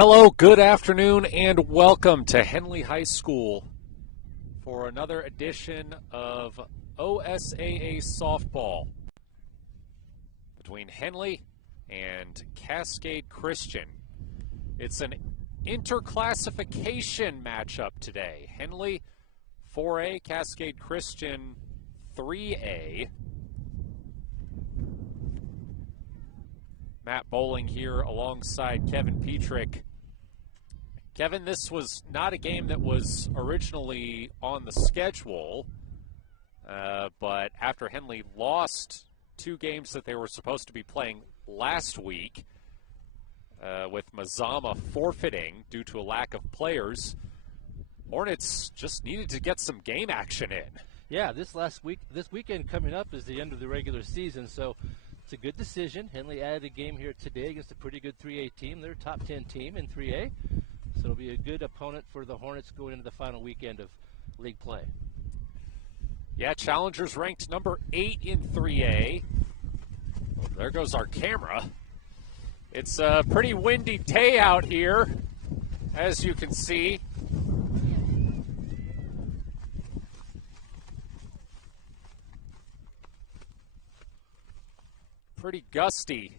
Hello, good afternoon, and welcome to Henley High School for another edition of OSAA softball between Henley and Cascade Christian. It's an interclassification matchup today. Henley 4A, Cascade Christian 3A. Matt Bowling here alongside Kevin Petrick. Kevin, this was not a game that was originally on the schedule, but after Henley lost two games that they were supposed to be playing last week, with Mazama forfeiting due to a lack of players, Hornets just needed to get some game action in. Yeah, this weekend coming up is the end of the regular season, so it's a good decision. Henley added a game here today against a pretty good 3A team. They're a top 10 team in 3A. So it'll be a good opponent for the Hornets going into the final weekend of league play. Yeah, Challengers ranked number 8 in 3A. Oh, there goes our camera. It's a pretty windy day out here, as you can see. Pretty gusty.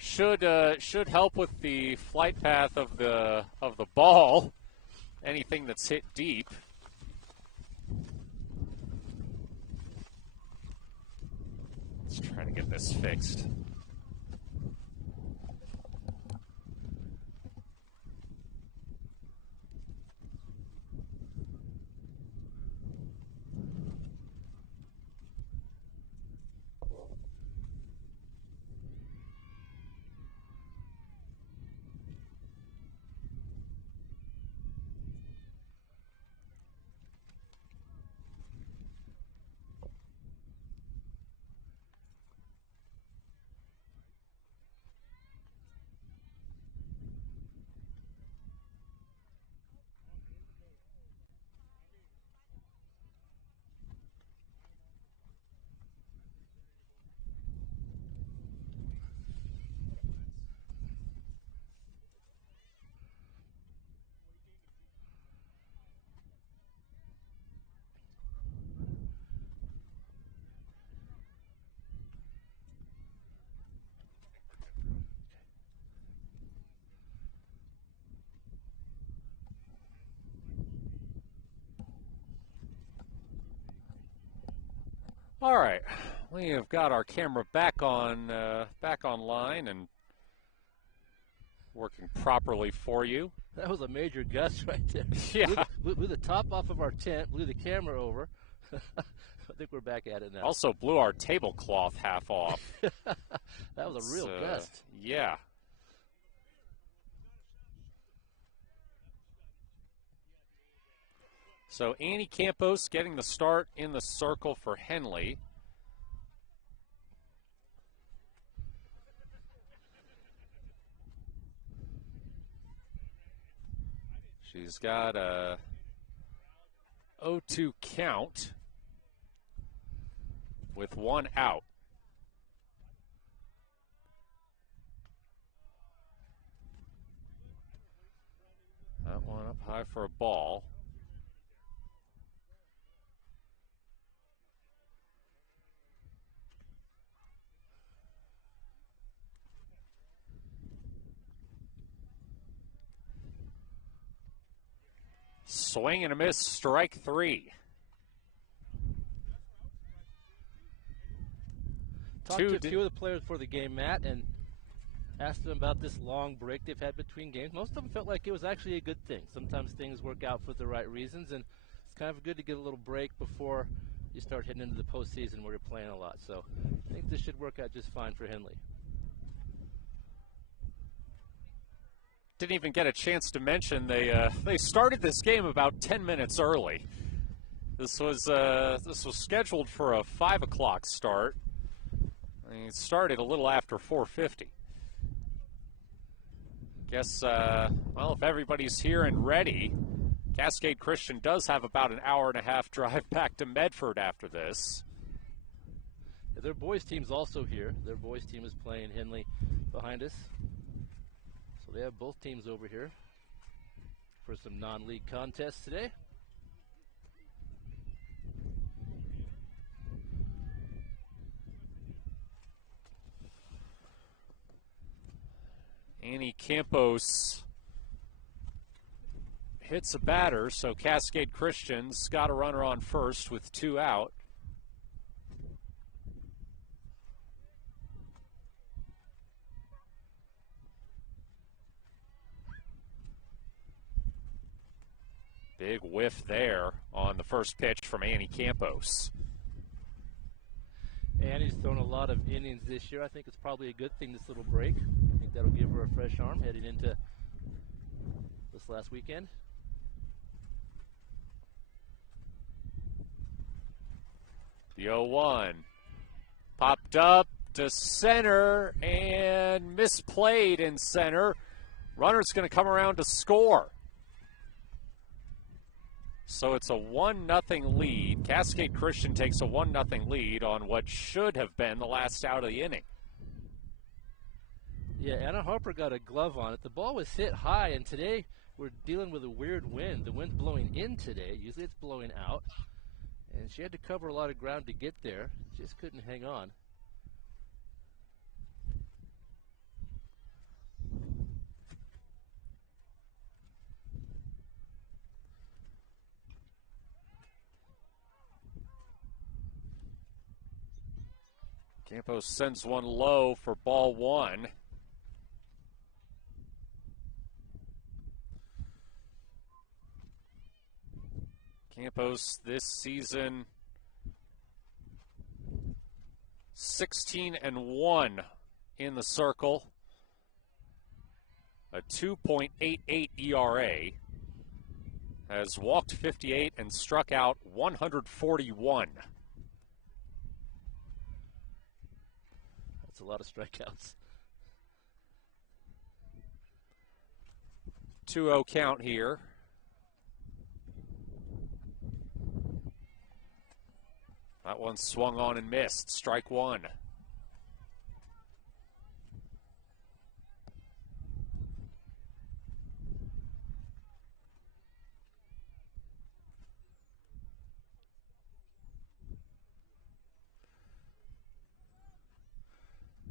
Should help with the flight path of the ball. Anything that's hit deep. Let's try to get this fixed. All right, we have got our camera back online and working properly for you. That was a major gust right there. Yeah. Blew the top off of our tent, blew the camera over. I think we're back at it now. Also blew our tablecloth half off. That was a real gust. Yeah. So Annie Campos getting the start in the circle for Henley. She's got a 0-2 count with one out. That one up high for a ball. Swing and a miss, strike three. Talked to a few of the players for the game, Matt, and asked them about this long break they've had between games. Most of them felt like it was actually a good thing. Sometimes things work out for the right reasons, and it's kind of good to get a little break before you start heading into the postseason where you're playing a lot. So I think this should work out just fine for Henley. Didn't even get a chance to mention they started this game about 10 minutes early. This was scheduled for a 5 o'clock start. It started a little after 4:50. Guess well, if everybody's here and ready, Cascade Christian does have about an hour and a half drive back to Medford after this. Their boys team's also here. Their boys team is playing Henley behind us. So they have both teams over here for some non-league contests today. Annie Campos hits a batter, so Cascade Christian's got a runner on first with 2 out. Big whiff there on the first pitch from Annie Campos. Annie's thrown a lot of innings this year. I think it's probably a good thing, this little break. I think that'll give her a fresh arm heading into this last weekend. The 0-1 popped up to center and misplayed in center. Runner's going to come around to score. So it's a 1-0 lead. Cascade Christian takes a 1-0 lead on what should have been the last out of the inning. Yeah, Anna Harper got a glove on it. The ball was hit high, and today we're dealing with a weird wind. The wind's blowing in today. Usually it's blowing out. And she had to cover a lot of ground to get there. Just couldn't hang on. Campos sends one low for ball 1. Campos this season 16-1 in the circle, a 2.88 ERA, has walked 58 and struck out 141. That's a lot of strikeouts. 2-0 count here. That one swung on and missed. Strike 1.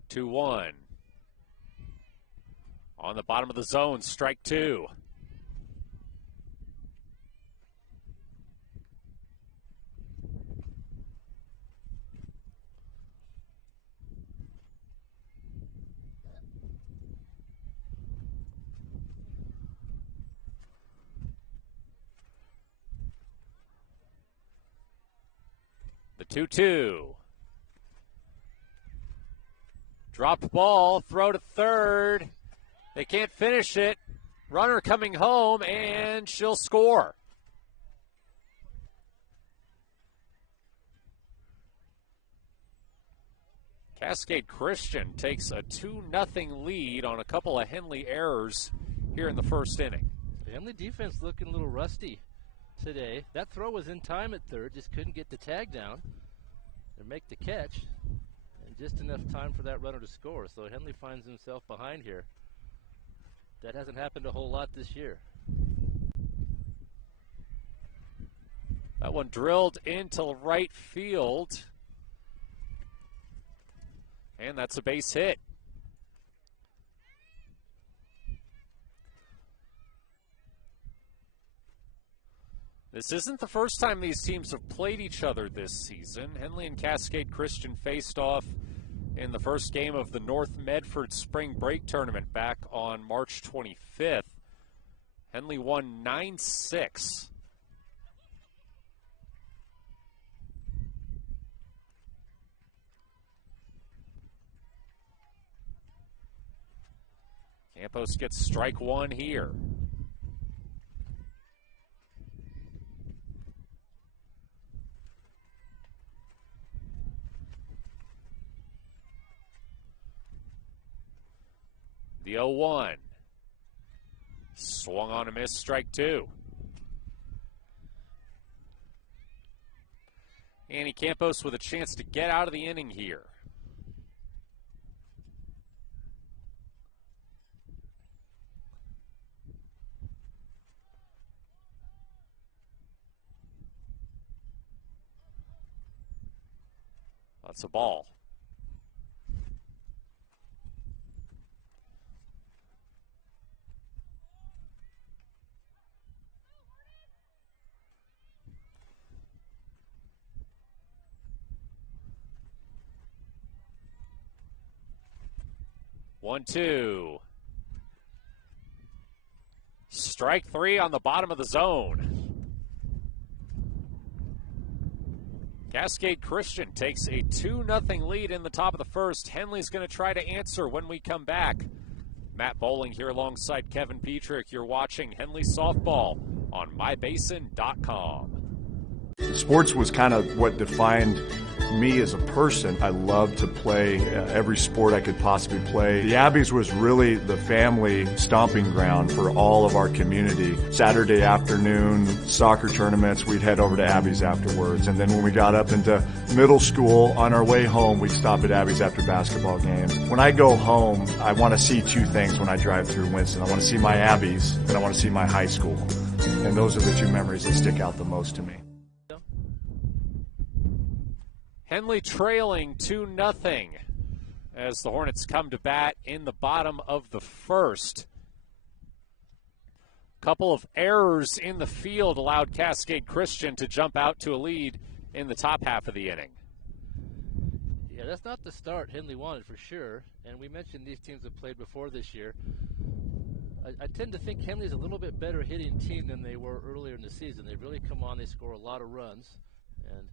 Two one. On the bottom of the zone, strike 2. The 2-2. Dropped ball, throw to third. They can't finish it. Runner coming home, and she'll score. Cascade Christian takes a 2-0 lead on a couple of Henley errors here in the first inning. The Henley defense looking a little rusty today. That throw was in time at third, just couldn't get the tag down and make the catch. And just enough time for that runner to score. So Henley finds himself behind here. That hasn't happened a whole lot this year. That one drilled into right field. And that's a base hit. This isn't the first time these teams have played each other this season. Henley and Cascade Christian faced off in the first game of the North Medford Spring Break Tournament back on March 25th. Henley won 9-6. Campos gets strike 1 here. The 0-1. Swung on a miss, strike 2. Annie Campos with a chance to get out of the inning here. That's a ball. One, two. Strike three on the bottom of the zone. Cascade Christian takes a 2-0 lead in the top of the first. Henley's going to try to answer when we come back. Matt Bowling here alongside Kevin Petrick. You're watching Henley Softball on mybasin.com. Sports was kind of what defined me as a person. I loved to play every sport I could possibly play. The Abbeys was really the family stomping ground for all of our community. Saturday afternoon soccer tournaments, we'd head over to Abbeys afterwards. And then when we got up into middle school, on our way home, we'd stop at Abbeys after basketball games. When I go home, I want to see two things when I drive through Winston. I want to see my Abbeys, and I want to see my high school. And those are the two memories that stick out the most to me. Henley trailing 2-0 as the Hornets come to bat in the bottom of the first. Couple of errors in the field allowed Cascade Christian to jump out to a lead in the top half of the inning. Yeah, that's not the start Henley wanted for sure, and we mentioned these teams have played before this year. I tend to think Henley's a little bit better hitting team than they were earlier in the season. They've really come on, they score a lot of runs, and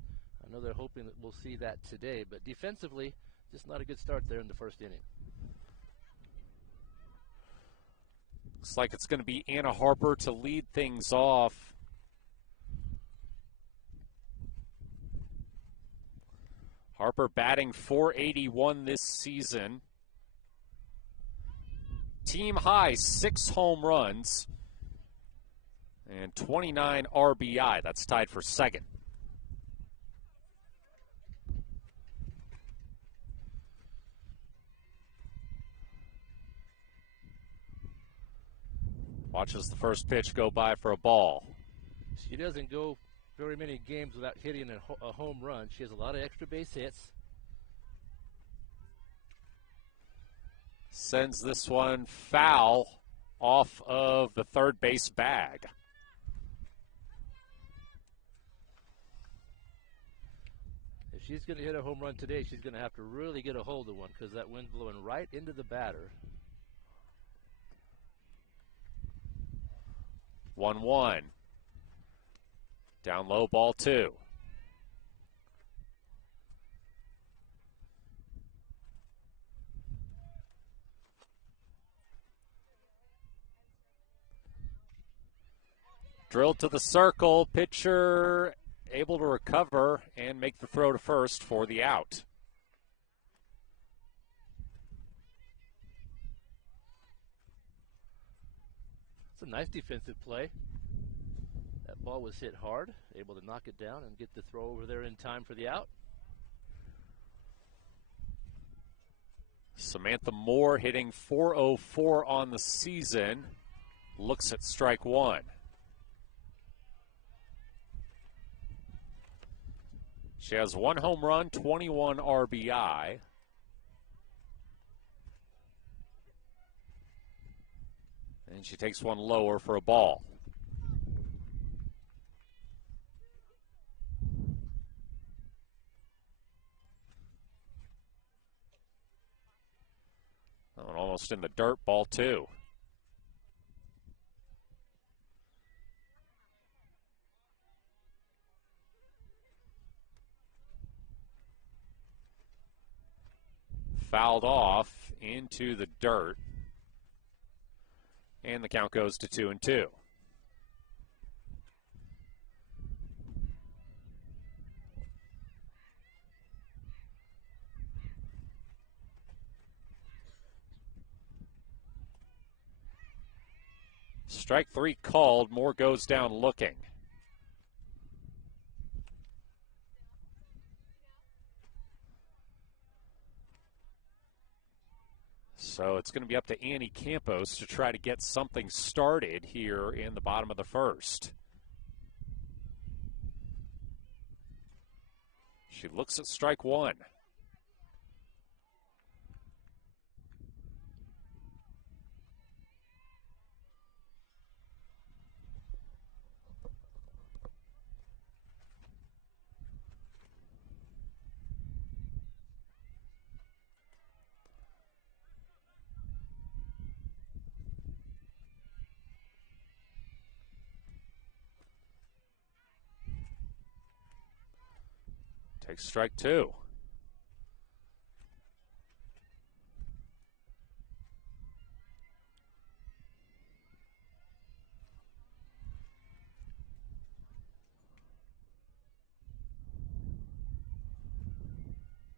I know they're hoping that we'll see that today, but defensively, just not a good start there in the first inning. Looks like it's going to be Anna Harper to lead things off. Harper batting .481 this season. Team high 6 home runs and 29 RBI. That's tied for second. Watches the first pitch go by for a ball. She doesn't go very many games without hitting a home run. She has a lot of extra base hits. Sends this one foul off of the third base bag. If she's going to hit a home run today, she's going to have to really get a hold of one because that wind's blowing right into the batter. 1-1. Down low, ball 2. Drilled to the circle. Pitcher able to recover and make the throw to first for the out. It's a nice defensive play. That ball was hit hard, able to knock it down and get the throw over there in time for the out. Samantha Moore hitting .404 on the season. Looks at strike one. She has 1 home run, 21 RBI. And she takes one lower for a ball. That one almost in the dirt, ball 2. Fouled off into the dirt. And the count goes to 2-2. Strike 3 called. Moore goes down looking. So it's going to be up to Annie Campos to try to get something started here in the bottom of the first. She looks at strike 1. Takes strike two.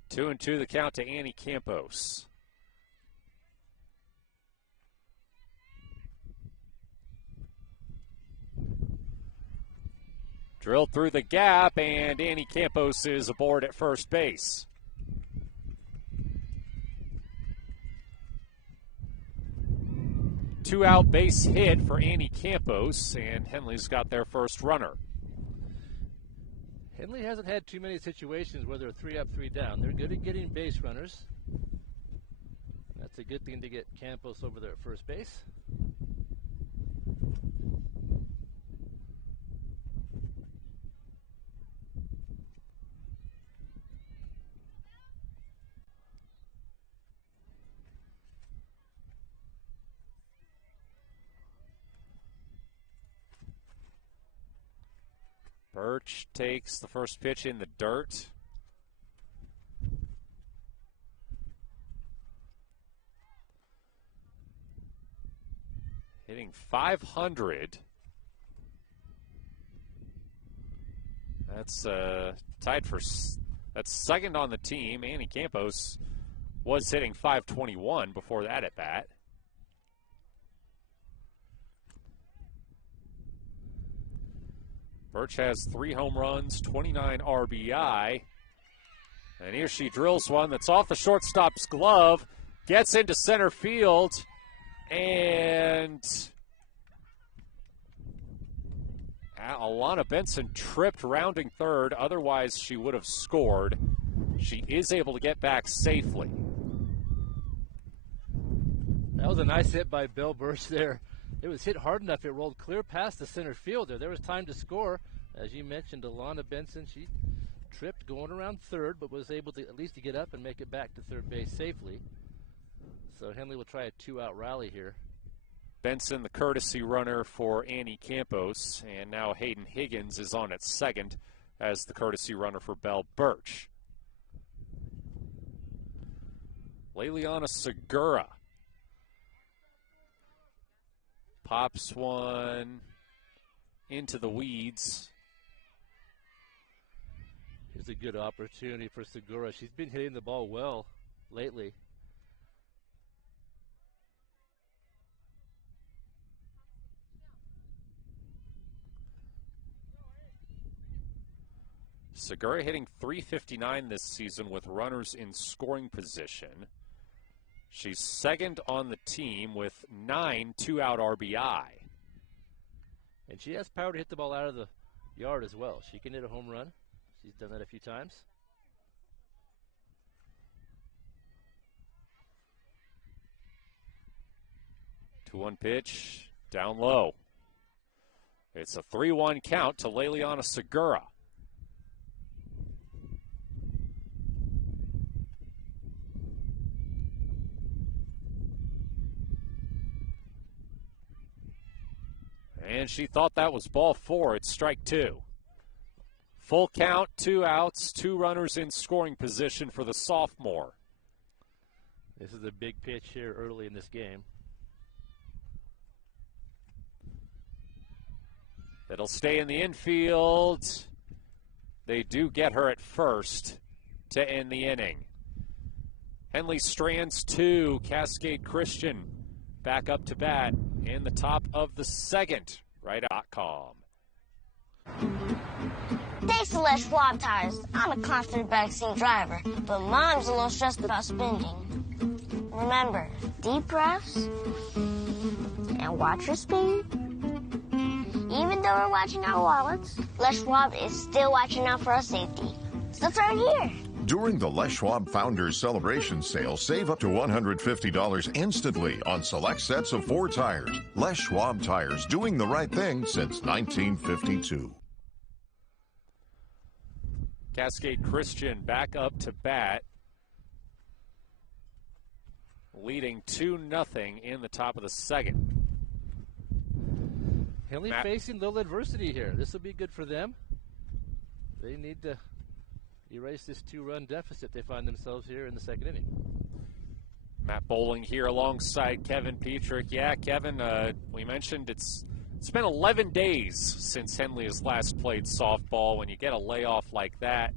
Two and two the count to Annie Campos. Drilled through the gap, and Annie Campos is aboard at first base. Two-out base hit for Annie Campos, and Henley's got their first runner. Henley hasn't had too many situations where they're 3 up, 3 down. They're good at getting base runners. That's a good thing to get Campos over there at first base. Birch takes the first pitch in the dirt. Hitting .500. That's tied for, that's second on the team. Annie Campos was hitting .521 before that at bat. Birch has 3 home runs, 29 RBI. And here she drills one that's off the shortstop's glove, gets into center field, and Alana Benson tripped rounding third. Otherwise, she would have scored. She is able to get back safely. That was a nice hit by Bill Birch there. It was hit hard enough, it rolled clear past the center fielder. There was time to score. As you mentioned, Alana Benson, she tripped going around third, but was able to at least to get up and make it back to third base safely. So Henley will try a 2-out rally here. Benson, the courtesy runner for Annie Campos, and now Hayden Higgins is on at second as the courtesy runner for Belle Birch. Leliana Segura pops one into the weeds. Here's a good opportunity for Segura. She's been hitting the ball well lately. Segura hitting .359 this season with runners in scoring position. She's second on the team with 9 2-out RBI. And she has power to hit the ball out of the yard as well. She can hit a home run. She's done that a few times. Two 2-1 pitch, down low. It's a 3-1 count to Leliana Segura. And she thought that was ball 4. It's strike 2. Full count, 2 outs, 2 runners in scoring position for the sophomore. This is a big pitch here early in this game. It'll stay in the infield. They do get her at first to end the inning. Henley strands 2, Cascade Christian back up to bat in the top of the second. Right.com. Thanks to Les Schwab Tires, I'm a confident backseat driver, but Mom's a little stressed about spending. Remember, deep breaths and watch your speed. Even though we're watching our wallets, Les Schwab is still watching out for our safety. It's the third year. During the Les Schwab Founders Celebration Sale, save up to $150 instantly on select sets of 4 tires. Les Schwab Tires, doing the right thing since 1952. Cascade Christian back up to bat, leading 2-0 in the top of the second. Henley facing little adversity here. This will be good for them. They need to erase this 2-run deficit they find themselves here in the second inning. Matt Bowling here alongside Kevin Petrick. Yeah, Kevin, we mentioned it's been 11 days since Henley has last played softball. When you get a layoff like that,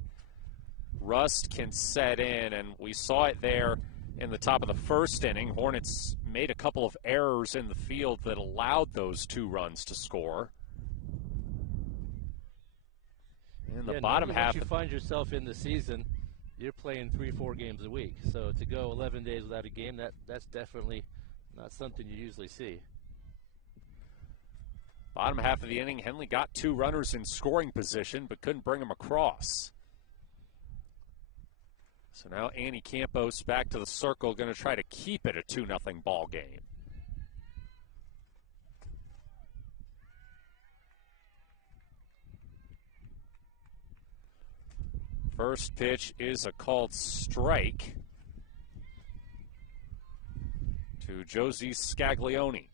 rust can set in, and we saw it there in the top of the first inning. Hornets made a couple of errors in the field that allowed those 2 runs to score. In the bottom half, once you find yourself in the season, you're playing 3-4 games a week. So to go 11 days without a game, that's definitely not something you usually see. Bottom half of the inning, Henley got 2 runners in scoring position, but couldn't bring them across. So now Annie Campos back to the circle, going to try to keep it a 2-0 ball game. First pitch is a called strike to Josie Scaglione.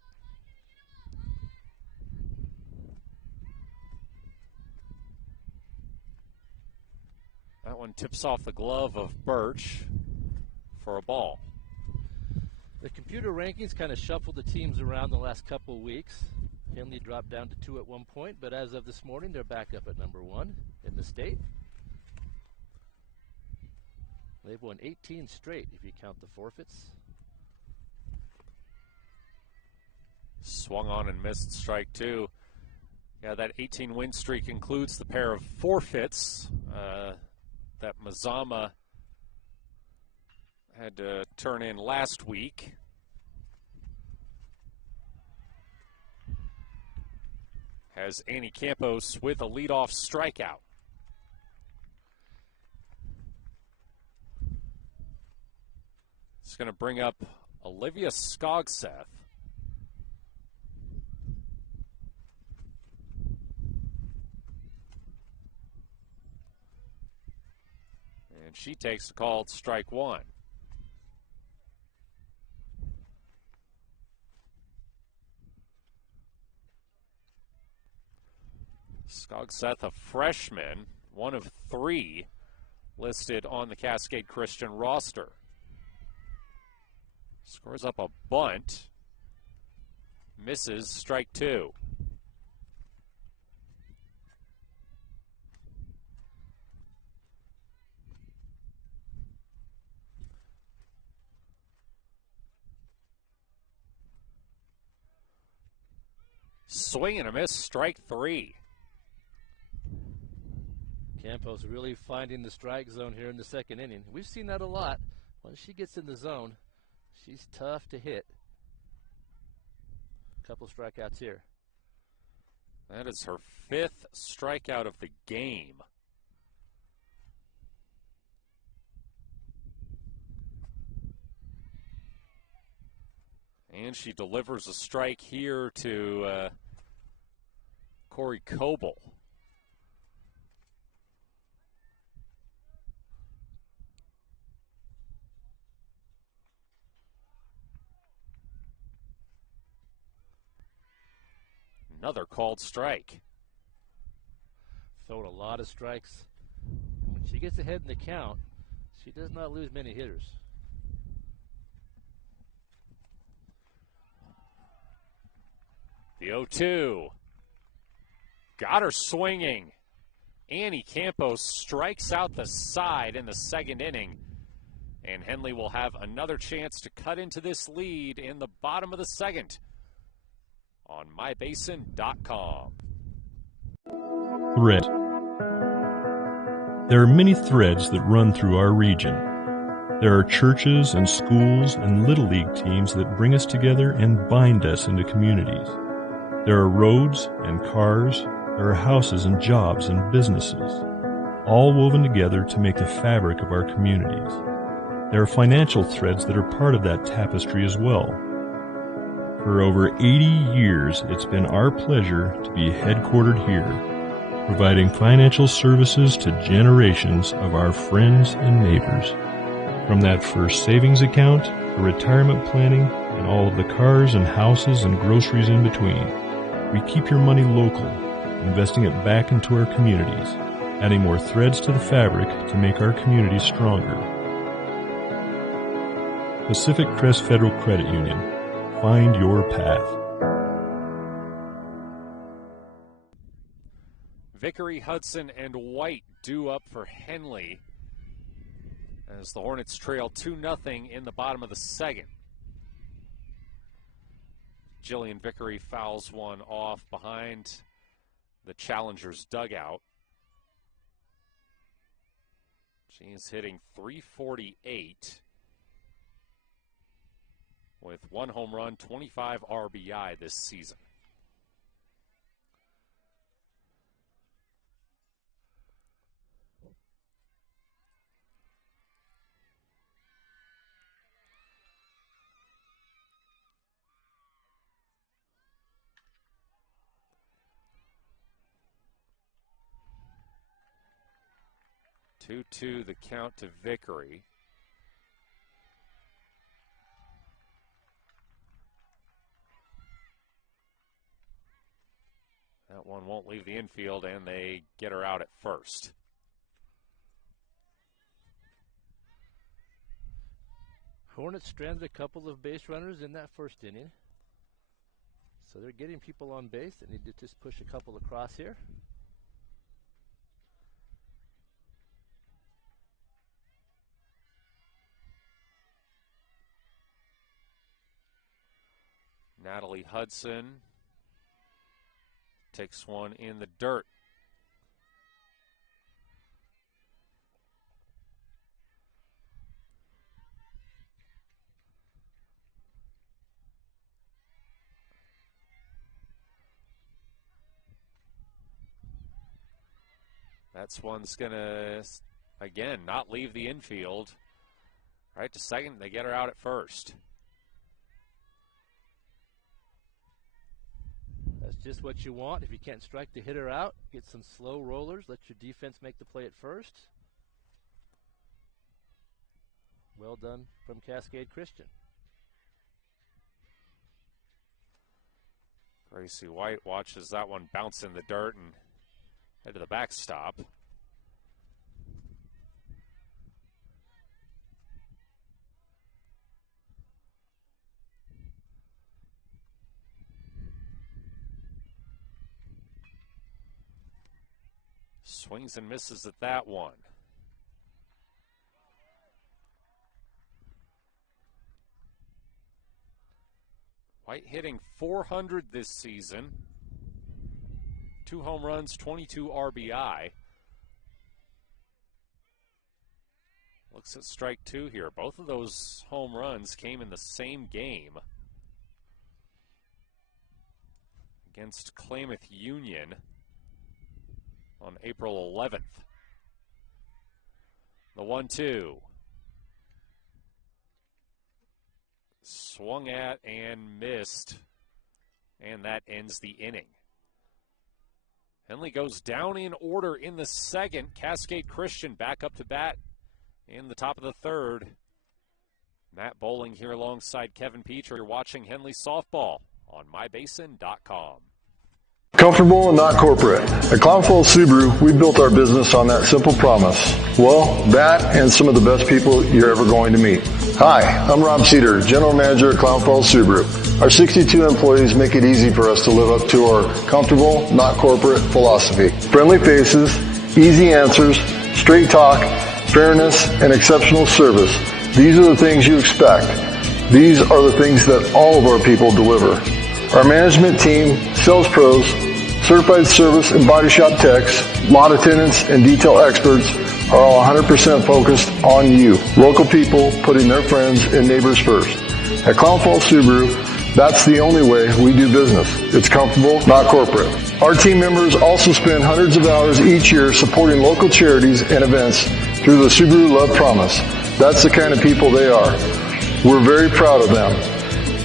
That one tips off the glove of Birch for a ball. The computer rankings kind of shuffled the teams around the last couple of weeks. Henley dropped down to 2 at one point, but as of this morning, they're back up at number 1 in the state. They've won 18 straight if you count the forfeits. Swung on and missed strike 2. Yeah, that 18-win streak includes the pair of forfeits that Mazama had to turn in last week. Has Annie Campos with a leadoff strikeout. It's going to bring up Olivia Skogseth. And she takes a called strike 1. Skogseth, a freshman, one of 3 listed on the Cascade Christian roster. Scores up a bunt. Misses strike 2. Swing and a miss, strike 3. Campos really finding the strike zone here in the second inning. We've seen that a lot. Once she gets in the zone, she's tough to hit. A couple strikeouts here. That is her 5th strikeout of the game. And she delivers a strike here to Corey Coble. Another called strike. Throwing a lot of strikes. When she gets ahead in the count, she does not lose many hitters. The 0-2. Got her swinging. Annie Campos strikes out the side in the second inning. And Henley will have another chance to cut into this lead in the bottom of the second on mybasin.com. Thread. There are many threads that run through our region. There are churches and schools and Little League teams that bring us together and bind us into communities. There are roads and cars. There are houses and jobs and businesses, all woven together to make the fabric of our communities. There are financial threads that are part of that tapestry as well. For over 80 years, it's been our pleasure to be headquartered here, providing financial services to generations of our friends and neighbors. From that first savings account to retirement planning and all of the cars and houses and groceries in between, we keep your money local, investing it back into our communities. adding more threads to the fabric to make our community stronger. Pacific Crest Federal Credit Union. Find your path. Vickery, Hudson, and White due up for Henley as the Hornets trail 2-0 in the bottom of the second. Jillian Vickery fouls one off behind the Challengers' dugout. She's hitting .348 with 1 home run, 25 RBI this season. Two the count to Vickery. That one won't leave the infield, and they get her out at first. Hornets stranded a couple of base runners in that first inning. So they're getting people on base. They need to just push a couple across here. Natalie Hudson takes one in the dirt. That's one's going to, again, not leave the infield. Right to second, they get her out at first. That's just what you want. If you can't strike the hitter out, get some slow rollers. Let your defense make the play at first. Well done from Cascade Christian. Gracie White watches that one bounce in the dirt and head to the backstop. Swings and misses at that one. White hitting .400 this season. 2 home runs, 22 RBI. Looks at strike 2 here. Both of those home runs came in the same game against Klamath Union on April 11th. The 1-2. Swung at and missed, and that ends the inning. Henley goes down in order in the second. Cascade Christian back up to bat in the top of the third. Matt Bowling here alongside Kevin Peter. You're watching Henley Softball on mybasin.com. Comfortable and not corporate. At Clown Falls Subaru, we built our business on that simple promise. Well, that and some of the best people you're ever going to meet. Hi, I'm Rob Cedar, General Manager at Clown Falls Subaru. Our 62 employees make it easy for us to live up to our comfortable, not corporate philosophy. Friendly faces, easy answers, straight talk, fairness, and exceptional service. These are the things you expect. These are the things that all of our people deliver. Our management team, sales pros, certified service and body shop techs, lot attendants, and detail experts are all 100% focused on you. Local people putting their friends and neighbors first. At Clown Falls Subaru, that's the only way we do business. It's comfortable, not corporate. Our team members also spend hundreds of hours each year supporting local charities and events through the Subaru Love Promise. That's the kind of people they are. We're very proud of them.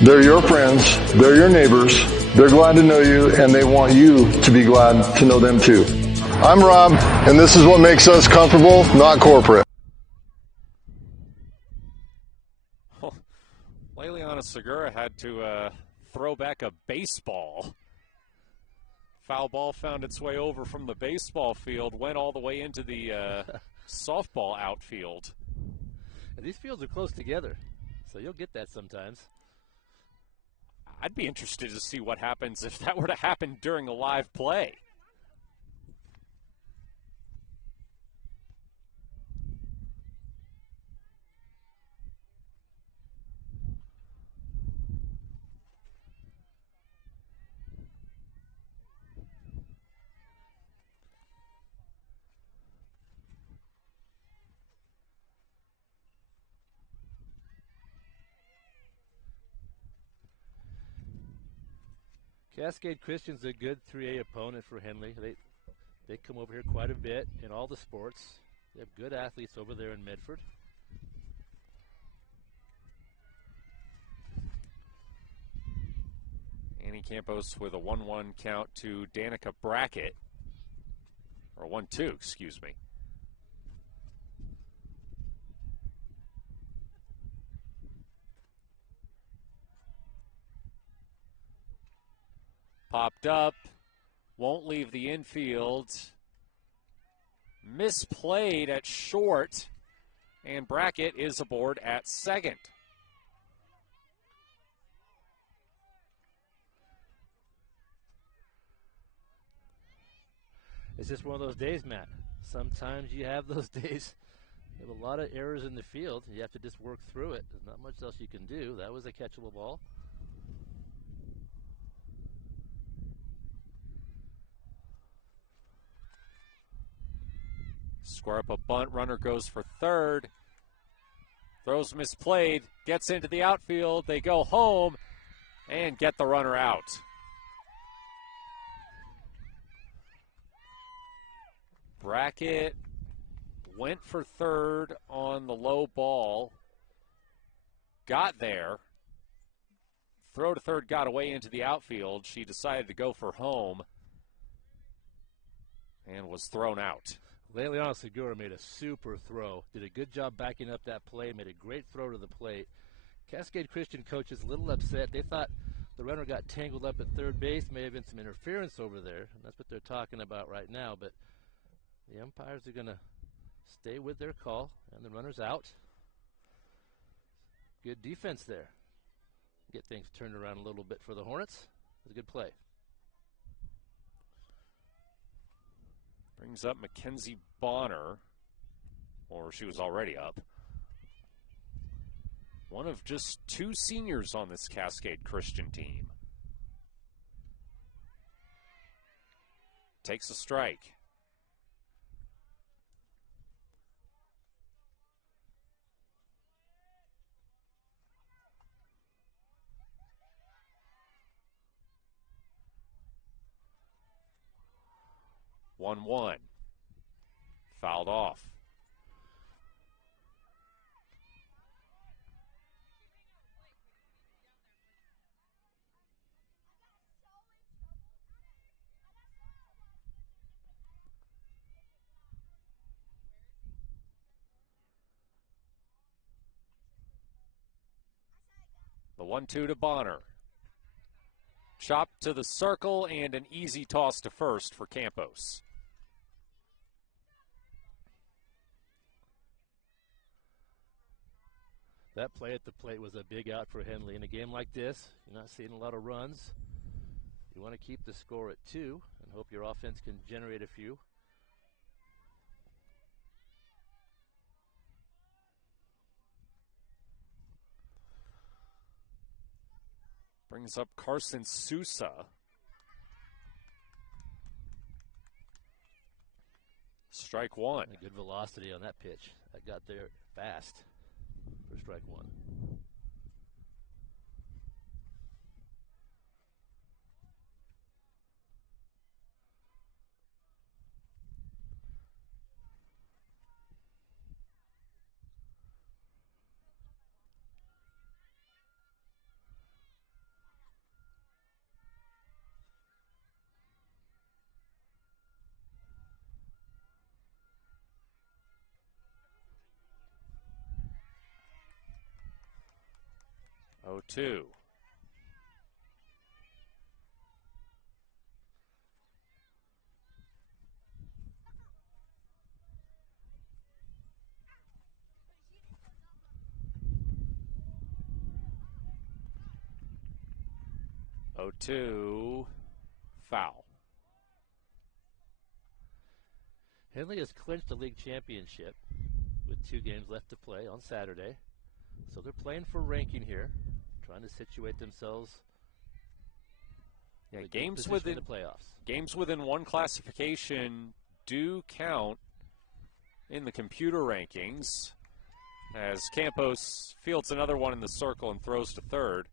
They're your friends, they're your neighbors, they're glad to know you, and they want you to be glad to know them too. I'm Rob, and this is what makes us comfortable, not corporate. Well, Leliana Segura had to throw back a baseball Foul ball found its way over from the baseball field, went all the way into the softball outfield. And these fields are close together, so you'll get that sometimes. I'd be interested to see what happens if that were to happen during a live play. Cascade Christian's a good 3A opponent for Henley. They come over here quite a bit in all the sports. They have good athletes over there in Medford. Annie Campos with a 1-1 count to Danica Brackett. Or 1-2, excuse me. Popped up, won't leave the infield. Misplayed at short, and Brackett is aboard at second. It's just one of those days, Matt. Sometimes you have those days. You have a lot of errors in the field. You have to just work through it. There's not much else you can do. That was a catchable ball. Square up a bunt, runner goes for third. Throws misplayed, gets into the outfield. They go home and get the runner out. Brackett went for third on the low ball. Got there. Throw to third got away into the outfield. She decided to go for home and was thrown out. Leliana Segura made a super throw. Did a good job backing up that play. Made a great throw to the plate. Cascade Christian coach is a little upset. They thought the runner got tangled up at third base. May have been some interference over there. And that's what they're talking about right now. But the umpires are going to stay with their call. And the runner's out. Good defense there. Get things turned around a little bit for the Hornets. It was a good play. Brings up Mackenzie Bonner, or she was already up. One of just two seniors on this Cascade Christian team. Takes a strike. One. Fouled off. The 1-2 to Bonner. Chopped to the circle and an easy toss to first for Campos. That play at the plate was a big out for Henley. In a game like this, you're not seeing a lot of runs. You want to keep the score at 2 and hope your offense can generate a few. Brings up Carson Sousa. Strike one. A good velocity on that pitch. That got there fast for strike one. Oh, 2. 0-2, foul. Henley has clinched the league championship with 2 games left to play on Saturday. So they're playing for ranking here, trying to situate themselves. Yeah, in games the within playoffs. Games within one classification do count in the computer rankings, as Campos fields another one in the circle and throws to third.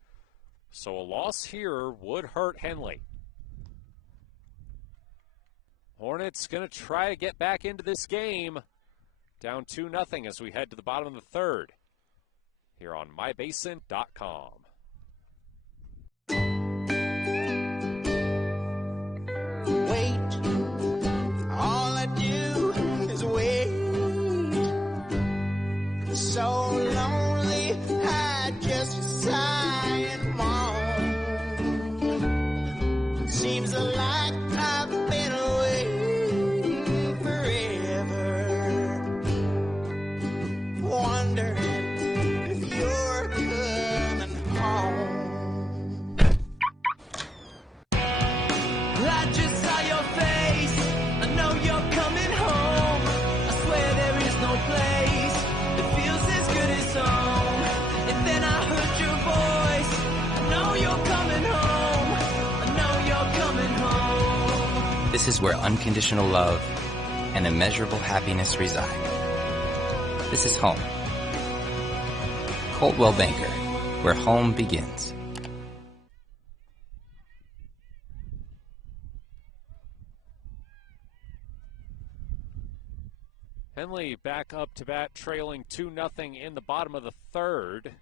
So a loss here would hurt Henley. Hornets going to try to get back into this game. Down 2-0 as we head to the bottom of the third here on mybasin.com. Wait, all I do is wait. So lonely, I just sigh and moan. Seems like I've been away forever. Wondering if you're coming home. I just saw your face. I know you're coming home. I swear there is no place that feels as good as home. And then I heard your voice. I know you're coming home. I know you're coming home. This is where unconditional love and immeasurable happiness reside. This is home. Coldwell Banker, where home begins. Henley back up to bat, trailing 2-0 in the bottom of the third.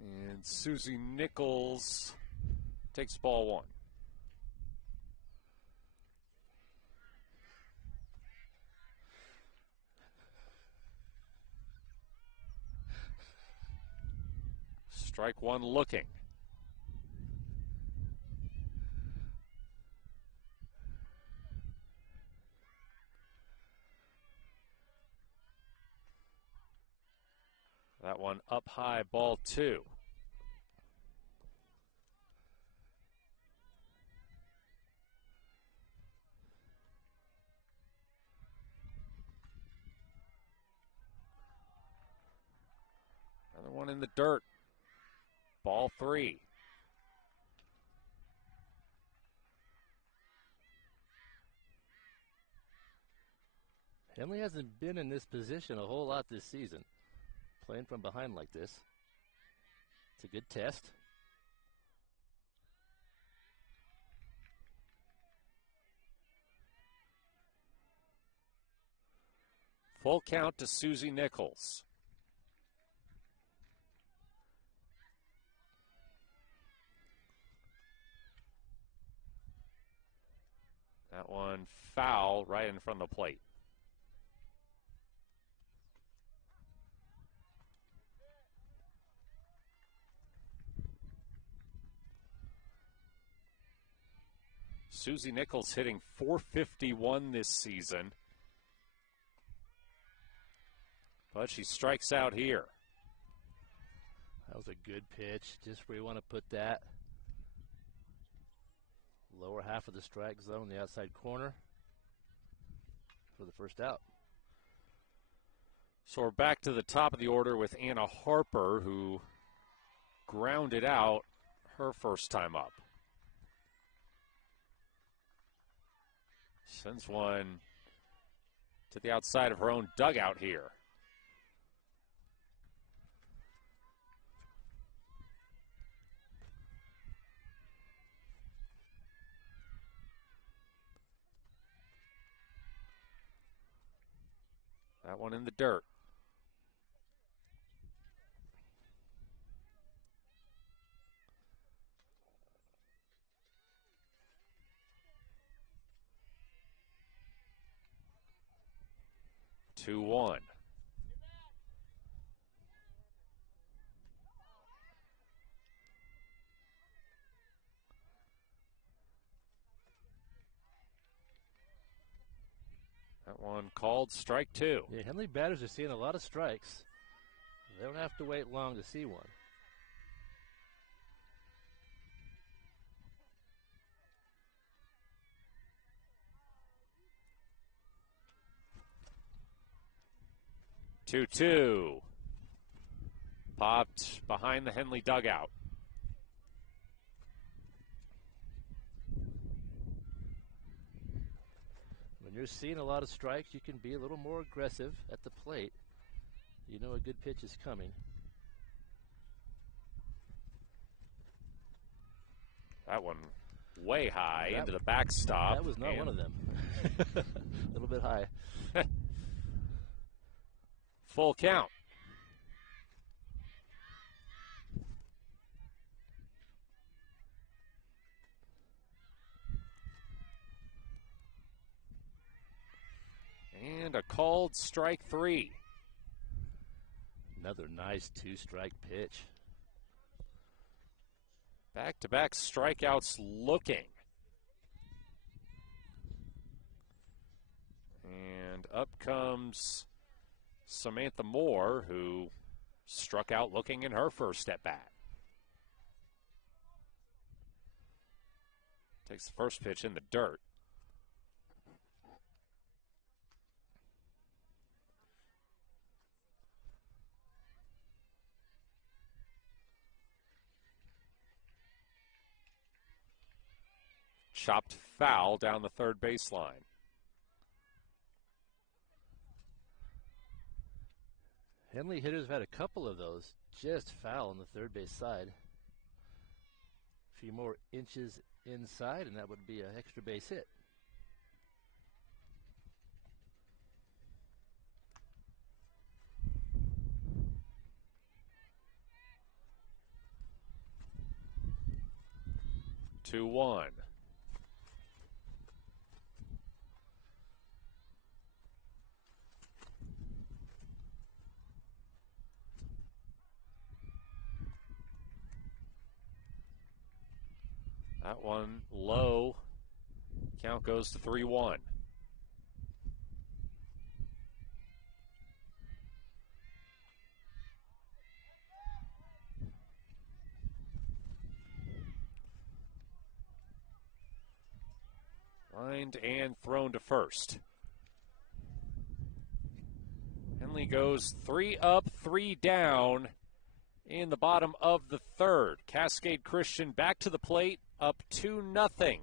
And Susie Nichols takes ball 1. Strike 1 looking. That one up high, ball 2. Another one in the dirt. Ball 3. Henley hasn't been in this position a whole lot this season. Playing from behind like this. It's a good test. Full count to Susie Nichols. That one foul right in front of the plate. Susie Nichols hitting .451 this season. But she strikes out here. That was a good pitch, just where you want to put that. Lower half of the strike zone, the outside corner for the first out. So we're back to the top of the order with Anna Harper, who grounded out her first time up. Sends one to the outside of her own dugout here. That one in the dirt. Two one. That one called strike 2. Yeah, Henley batters are seeing a lot of strikes. They don't have to wait long to see one. Two. Popped behind the Henley dugout. When you're seeing a lot of strikes, you can be a little more aggressive at the plate. You know a good pitch is coming. That one way high into the backstop. That was not one of them. A little bit high. Full count. And a called strike 3. Another nice 2-strike pitch. Back-to-back strikeouts looking. And up comes Samantha Moore, who struck out looking in her first at-bat. Takes the first pitch in the dirt. Chopped foul down the third baseline. Henley hitters have had a couple of those just foul on the third base side. A few more inches inside, and that would be an extra base hit. Two one. That one low. Count goes to 3-1. Lined and thrown to first. Henley goes 3 up, 3 down in the bottom of the third. Cascade Christian back to the plate, up 2-0.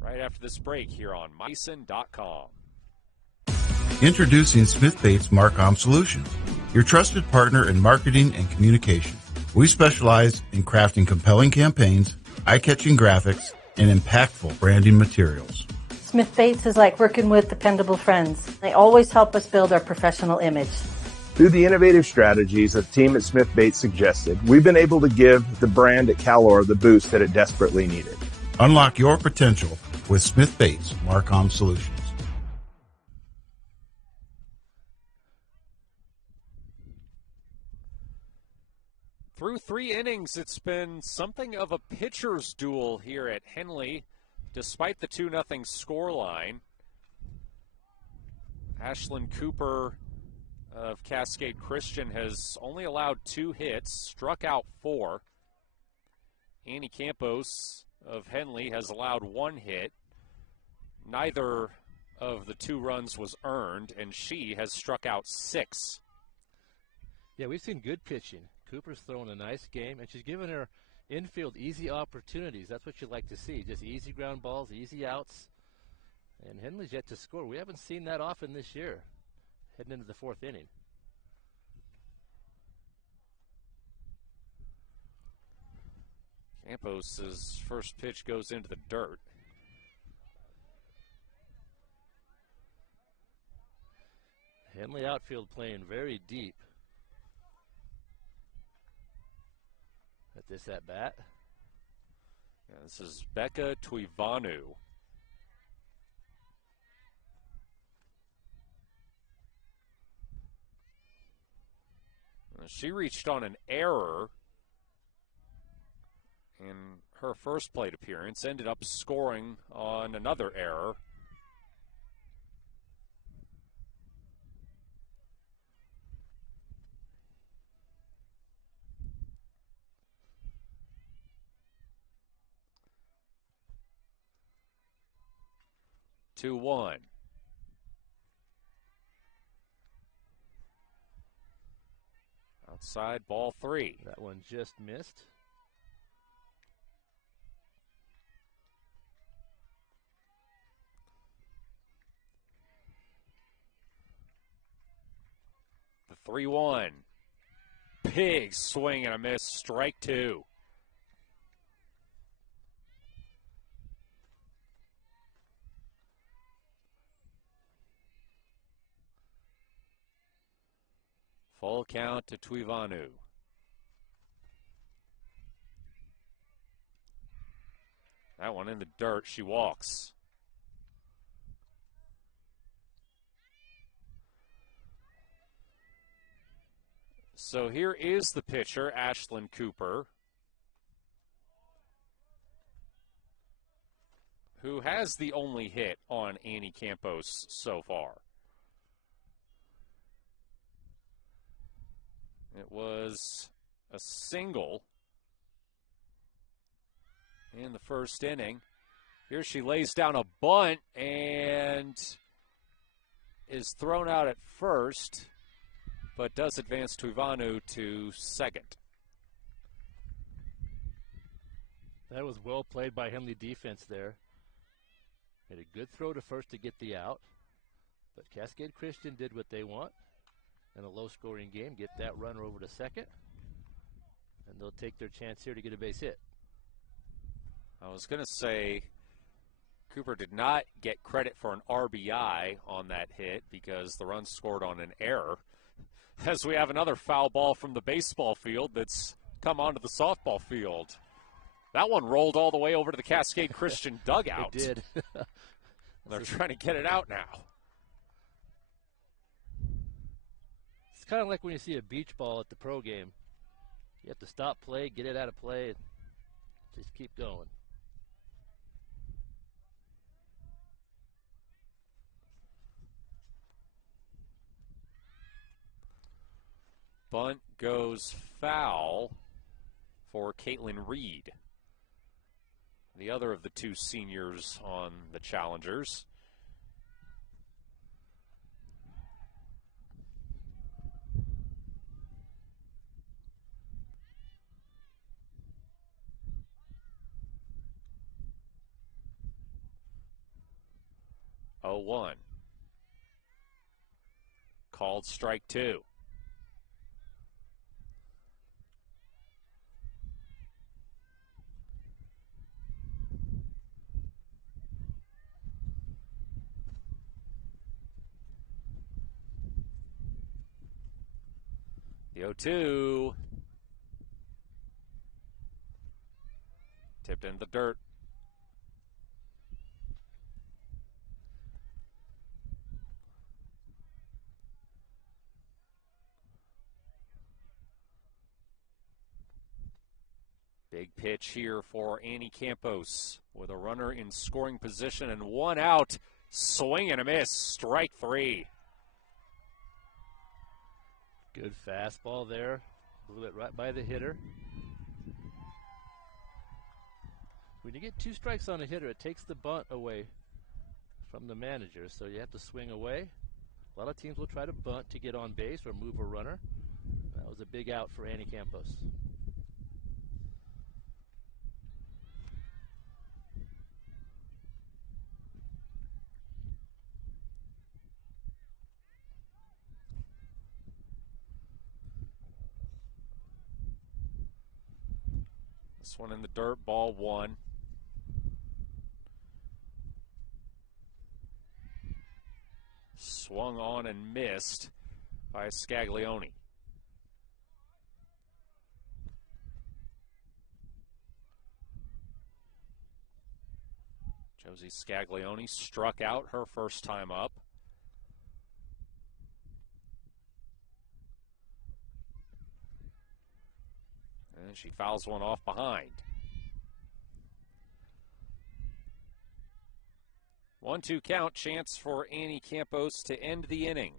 Right after this break here on Myson.com. Introducing Smith Bates Marcom Solutions, your trusted partner in marketing and communication. We specialize in crafting compelling campaigns, eye-catching graphics, and impactful branding materials. Smith Bates is like working with dependable friends. They always help us build our professional image. Through the innovative strategies the team at Smith Bates suggested, we've been able to give the brand at Calor the boost that it desperately needed. Unlock your potential with Smith Bates Marcom Solutions. Through 3 innings, it's been something of a pitcher's duel here at Henley, despite the 2-0 scoreline. Ashlyn Cooper of Cascade Christian has only allowed 2 hits, struck out 4. Annie Campos of Henley has allowed 1 hit. Neither of the 2 runs was earned, and she has struck out 6. Yeah, we've seen good pitching. Cooper's throwing a nice game, and she's given her infield easy opportunities. That's what you like to see, just easy ground balls, easy outs. And Henley's yet to score. We haven't seen that often this year, heading into the 4th inning. Campos' first pitch goes into the dirt. Henley outfield playing very deep at this at-bat. Yeah, this is Becca Tuivanu. She reached on an error in her first plate appearance, ended up scoring on another error. 2-1. Outside, ball 3. That one just missed. The 3-1. Big swing and a miss. Strike 2. Full count to Tuivanu. That one in the dirt. She walks. So here is the pitcher, Ashlyn Cooper, who has the only hit on Annie Campos so far. It was a single in the first inning. Here she lays down a bunt and is thrown out at first, but does advance Tuivanu to second. That was well played by Henley defense there. Made a good throw to first to get the out, but Cascade Christian did what they want in a low-scoring game, get that runner over to second, and they'll take their chance here to get a base hit. I was going to say Cooper did not get credit for an RBI on that hit because the run scored on an error, as we have another foul ball from the baseball field that's come onto the softball field. That one rolled all the way over to the Cascade Christian dugout. It did. They're trying to get it out now. It's kind of like when you see a beach ball at the pro game. You have to stop play, get it out of play, and just keep going. Bunt goes foul for Caitlin Reed, the other of the two seniors on the Challengers. Oh, 1. Called strike 2. The 0-2. Tipped in the dirt. Big pitch here for Annie Campos with a runner in scoring position and one out. Swing and a miss. Strike 3. Good fastball there. Blew it right by the hitter. When you get 2 strikes on a hitter, it takes the bunt away from the manager, so you have to swing away. A lot of teams will try to bunt to get on base or move a runner. That was a big out for Annie Campos. This one in the dirt, ball 1. Swung on and missed by Scaglione. Josie Scaglione struck out her first time up. And she fouls one off behind. 1-2 count, chance for Annie Campos to end the inning.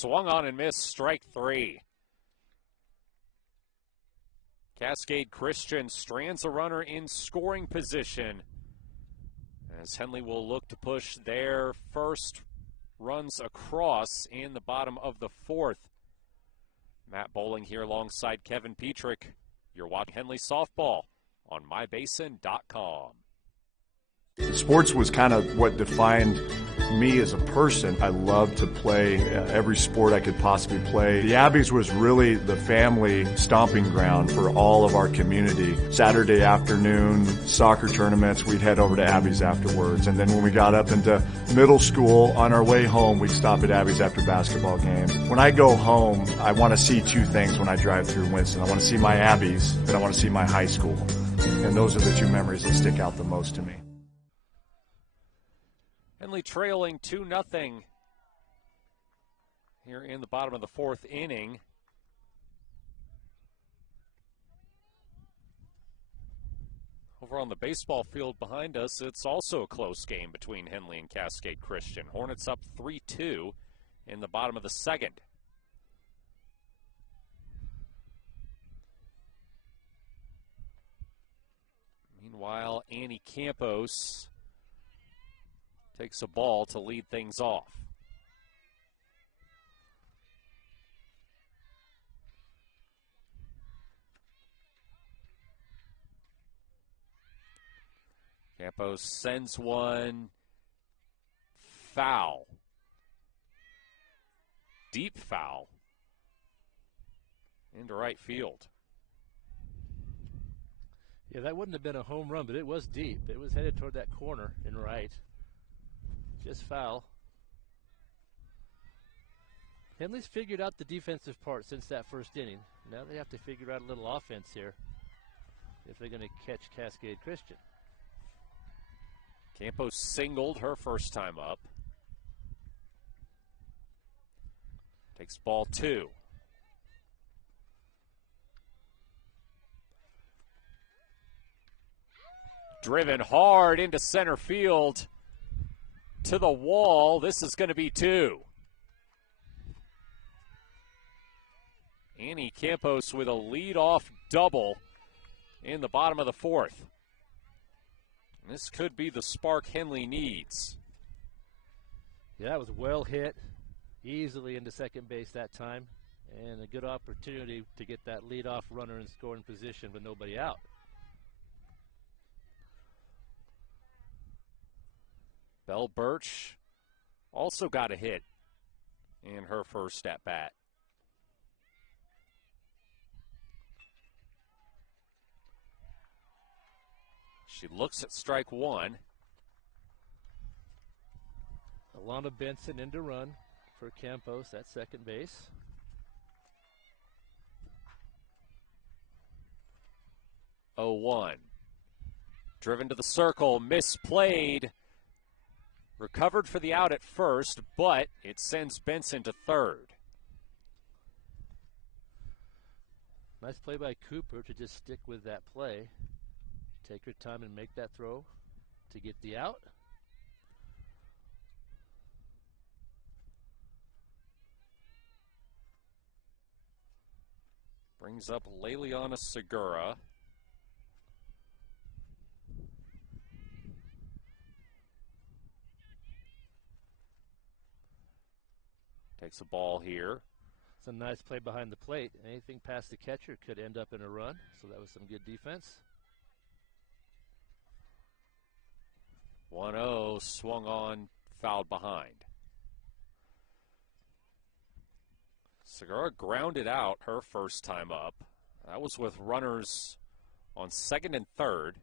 swung on and missed, strike 3. Cascade Christian strands a runner in scoring position as Henley will look to push their first runs across in the bottom of the 4th. Matt Bowling here alongside Kevin Petrick. You're watching Henley Softball on mybasin.com. Sports was kind of what defined me as a person. I loved to play every sport I could possibly play. The Abbeys was really the family stomping ground for all of our community. Saturday afternoon soccer tournaments, we'd head over to Abbeys afterwards. And then when we got up into middle school, on our way home, we'd stop at Abbeys after basketball games. When I go home, I want to see 2 things when I drive through Winston. I want to see my Abbeys, and I want to see my high school. And those are the 2 memories that stick out the most to me. Henley trailing 2-0 here in the bottom of the 4th inning. Over on the baseball field behind us, it's also a close game between Henley and Cascade Christian. Hornets up 3-2 in the bottom of the 2nd. Meanwhile, Annie Campos takes a ball to lead things off. Campos sends one foul. Deep foul into right field. Yeah, that wouldn't have been a home run, but it was deep. It was headed toward that corner in right. Just foul. Henley's figured out the defensive part since that first inning. Now they have to figure out a little offense here if they're going to catch Cascade Christian. Campos singled her first time up. Takes ball 2. Driven hard into center field. To the wall. This is going to be 2. Annie Campos with a leadoff double in the bottom of the 4th. This could be the spark Henley needs. Yeah, that was well hit. Easily into second base that time. And a good opportunity to get that leadoff runner in scoring position with nobody out. Belle Birch also got a hit in her first at-bat. She looks at strike 1. Alana Benson in to run for Campos at second base. Oh, 1. Driven to the circle, misplayed. Recovered for the out at first, but it sends Benson to third. Nice play by Cooper to just stick with that play. Take her time and make that throw to get the out. Brings up Leliana Segura. Takes a ball here. It's a nice play behind the plate. Anything past the catcher could end up in a run, so that was some good defense. 1-0, swung on, fouled behind. Segura grounded out her first time up. That was with runners on second and third,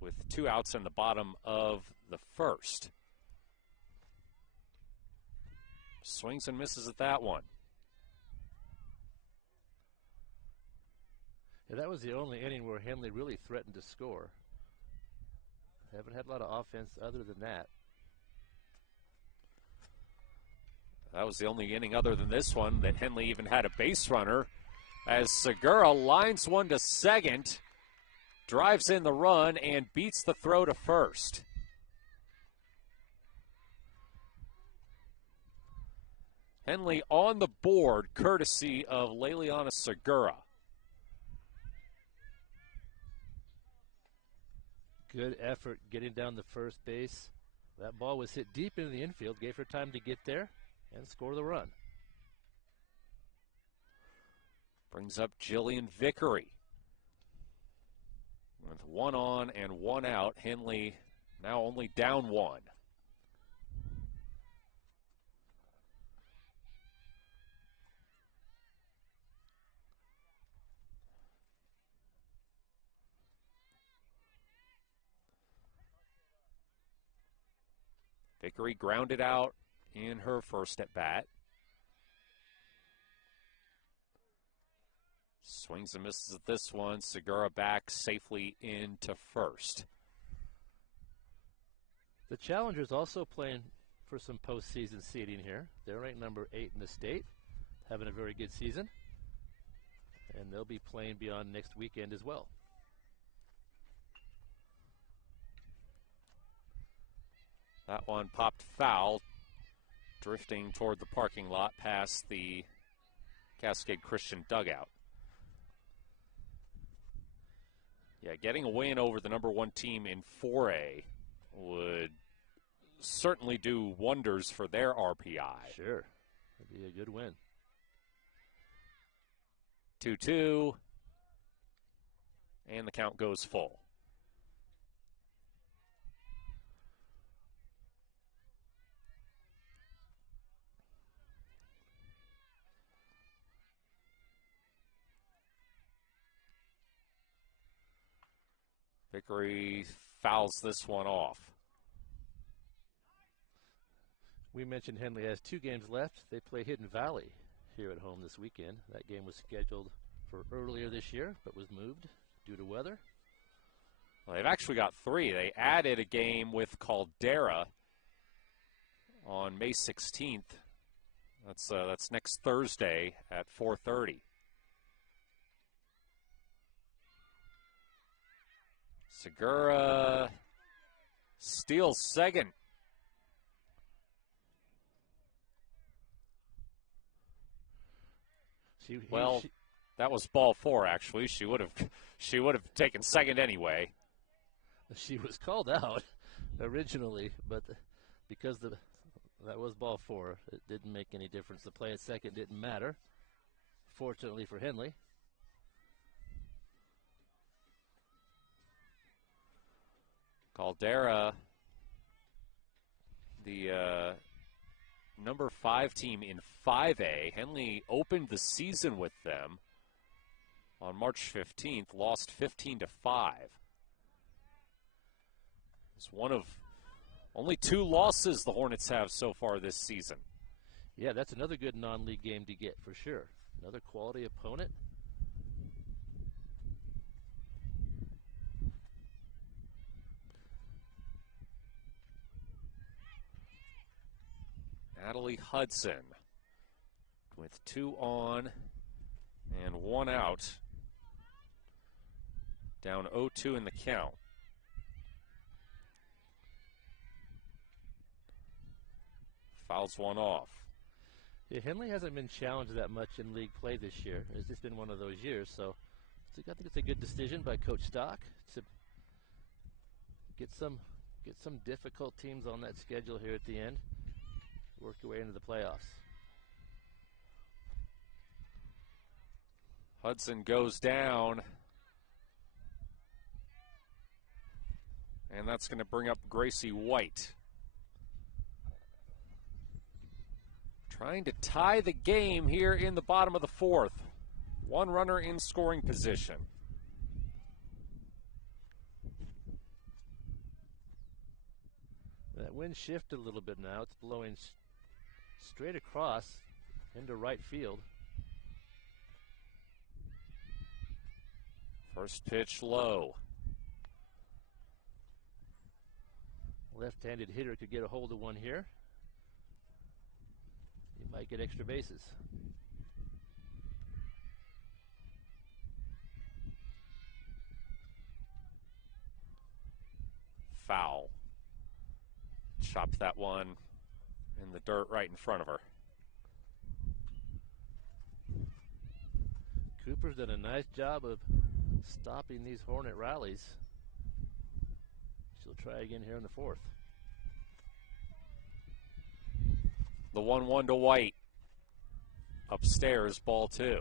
with 2 outs in the bottom of the first. Swings and misses at that one. Yeah, that was the only inning where Henley really threatened to score. Haven't had a lot of offense other than that. That was the only inning other than this one that Henley even had a base runner, as Segura lines one to second, drives in the run, and beats the throw to first. Henley on the board, courtesy of Leliana Segura. Good effort getting down the first base. That ball was hit deep into the infield, gave her time to get there and score the run. Brings up Jillian Vickery. With one on and one out, Henley now only down one. Vickery grounded out in her first at bat. Swings and misses at this one. Segura back safely into first. The Challengers also playing for some postseason seeding here. They're ranked number 8 in the state, having a very good season. And they'll be playing beyond next weekend as well. That one popped foul, drifting toward the parking lot past the Cascade Christian dugout. Yeah, getting a win over the number 1 team in 4A would certainly do wonders for their RPI. Sure. That'd be a good win. 2-2. And the count goes full. Vickery fouls this one off. We mentioned Henley has 2 games left. They play Hidden Valley here at home this weekend. That game was scheduled for earlier this year, but was moved due to weather. Well, they've actually got 3. They added a game with Caldera on May 16th. That's next Thursday at 4:30. Segura steals second. That was ball 4. Actually, she would have taken second anyway. She was called out originally, but because that was ball 4, it didn't make any difference. The play at second didn't matter. Fortunately for Henley. Caldera, the number 5 team in 5A. Henley opened the season with them on March 15th, lost 15-5. It's one of only 2 losses the Hornets have so far this season. Yeah, that's another good non-league game to get for sure. Another quality opponent. Natalie Hudson with 2 on and 1 out. Down 0-2 in the count. Fouls one off. Yeah, Henley hasn't been challenged that much in league play this year. It's just been one of those years, so I think it's a good decision by Coach Stock to get some difficult teams on that schedule here at the end. Work your way into the playoffs. Hudson goes down. And that's going to bring up Gracie White. Trying to tie the game here in the bottom of the 4th. 1 runner in scoring position. That wind shifted a little bit now. It's blowing straight across into right field. First pitch low. Left-handed hitter could get a hold of one here. You might get extra bases. Foul. Chopped that one in the dirt right in front of her. Cooper's done a nice job of stopping these Hornet rallies. She'll try again here in the fourth. The 1-1 to White. Upstairs, ball 2.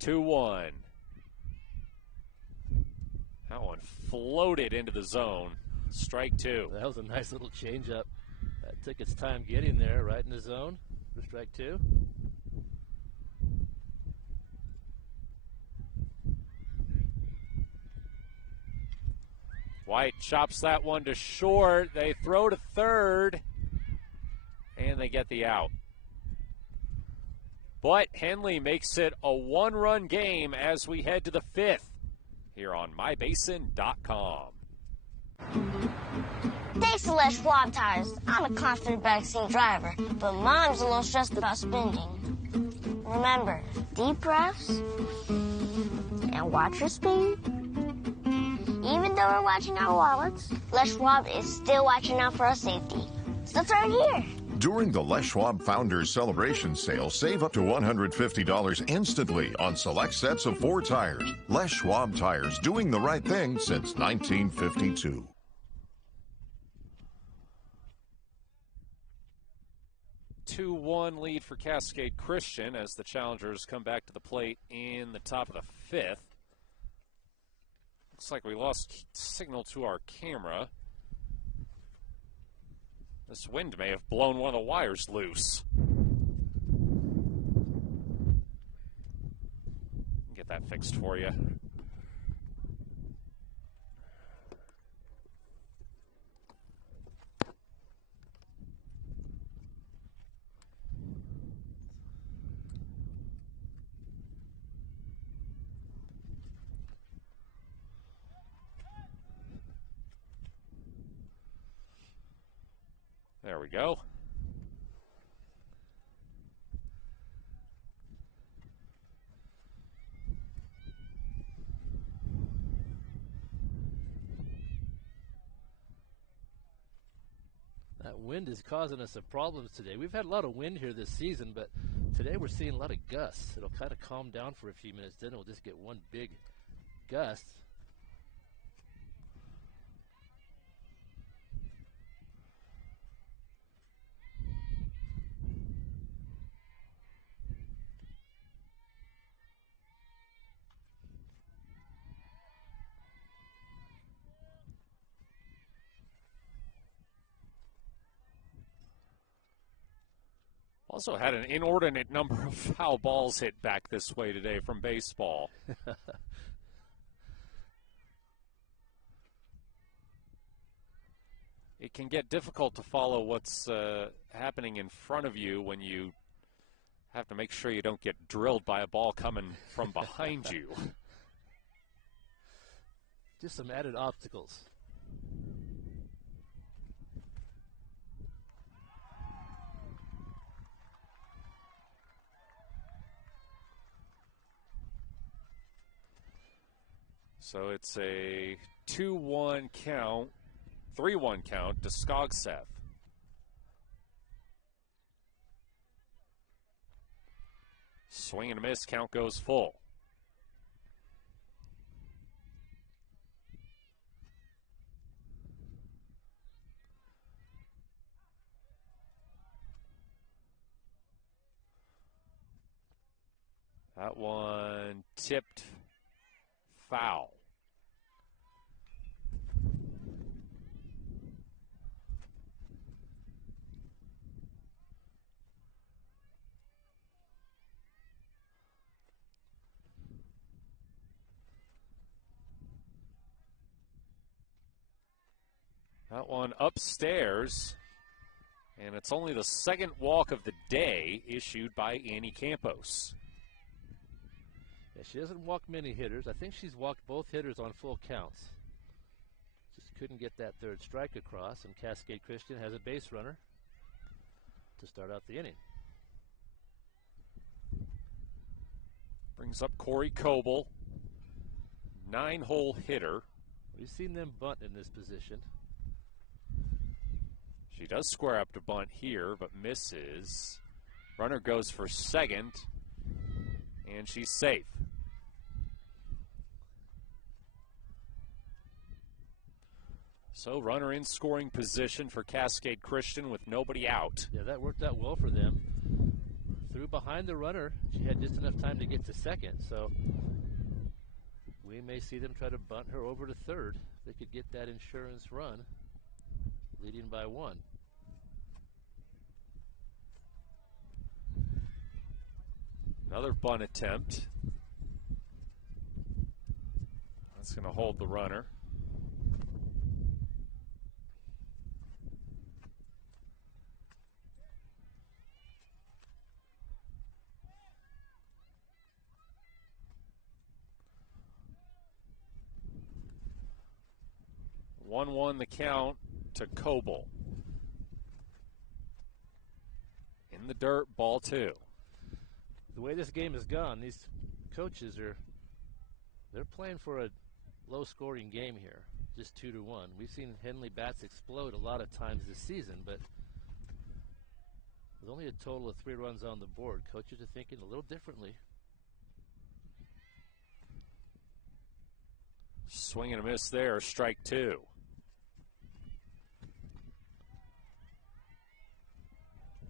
Two one. That one floated into the zone. Strike 2. That was a nice little changeup. That took its time getting there, right in the zone for strike 2. White chops that one to short. They throw to third, and they get the out. But Henley makes it a one-run game as we head to the 5th here on mybasin.com. Thanks to Les Schwab Tires, I'm a confident backseat driver, but Mom's a little stressed about spending. Remember, deep breaths and watch your speed. Even though we're watching our wallets, Les Schwab is still watching out for our safety. So turn here. During the Les Schwab Founders Celebration Sale, save up to $150 instantly on select sets of 4 tires. Les Schwab Tires, doing the right thing since 1952. Two 2-1 lead for Cascade Christian as the challengers come back to the plate in the top of the 5th. Looks like we lost signal to our camera. This wind may have blown one of the wires loose. Get that fixed for you. There we go. That wind is causing us some problems today. We've had a lot of wind here this season, but today we're seeing a lot of gusts. It'll kind of calm down for a few minutes, then we'll just get one big gust. Also had an inordinate number of foul balls hit back this way today from baseball. It can get difficult to follow what's happening in front of you when you have to make sure you don't get drilled by a ball coming from behind you. Just some added obstacles. So it's a 2-1 count, 3-1 count to Skogsev. Swing and a miss, count goes full. That one tipped foul. That one upstairs, and it's only the second walk of the day issued by Annie Campos. Yeah, she doesn't walk many hitters. I think she's walked both hitters on full counts. Just couldn't get that third strike across, and Cascade Christian has a base runner to start out the inning. Brings up Corey Coble, 9-hole hitter. We've seen them bunt in this position. She does square up to bunt here, but misses. Runner goes for second, and she's safe. So runner in scoring position for Cascade Christian with nobody out. Yeah, that worked out well for them. Threw behind the runner. She had just enough time to get to second, so we may see them try to bunt her over to third. They could get that insurance run, leading by 1. Another bunt attempt. That's going to hold the runner. One the count to Coble. In the dirt, ball 2. The way this game has gone, these coaches they're playing for a low-scoring game here, just 2-1. We've seen Henley bats explode a lot of times this season, but with only a total of 3 runs on the board, coaches are thinking a little differently. Swing and a miss there, strike 2.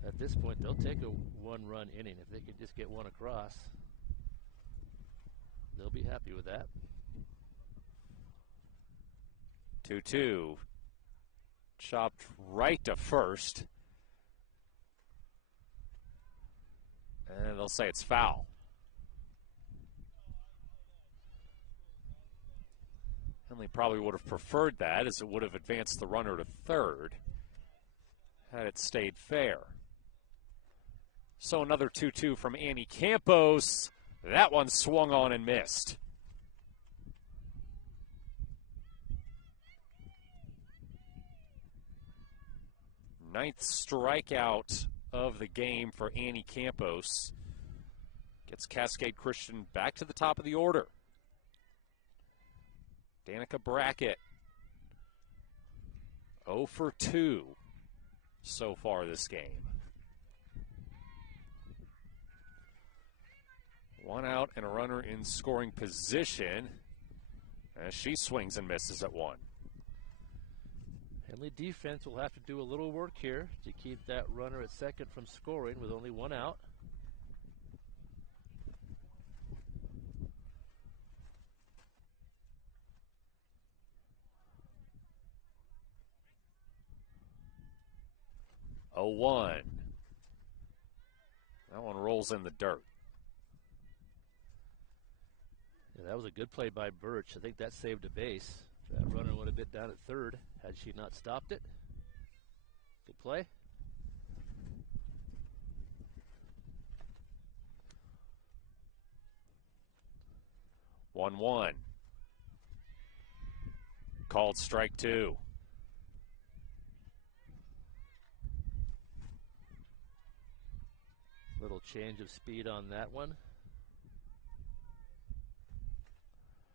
At this point, they'll take a 1-run inning. If they can just get 1 across, they'll be happy with that. 2-2. Chopped right to first. And they'll say it's foul. Henley probably would have preferred that, as it would have advanced the runner to third had it stayed fair. So another 2-2 from Annie Campos. That one swung on and missed. Ninth strikeout of the game for Annie Campos. Gets Cascade Christian back to the top of the order. Danica Brackett, 0 for 2 so far this game. 1 out and a runner in scoring position as she swings and misses at 1. Henley defense will have to do a little work here to keep that runner at second from scoring with only 1 out. Oh, 1. That one rolls in the dirt. Yeah, that was a good play by Birch. I think that saved a base. That runner would have been down at third had she not stopped it. Good play. One. Called strike 2. Little change of speed on that one.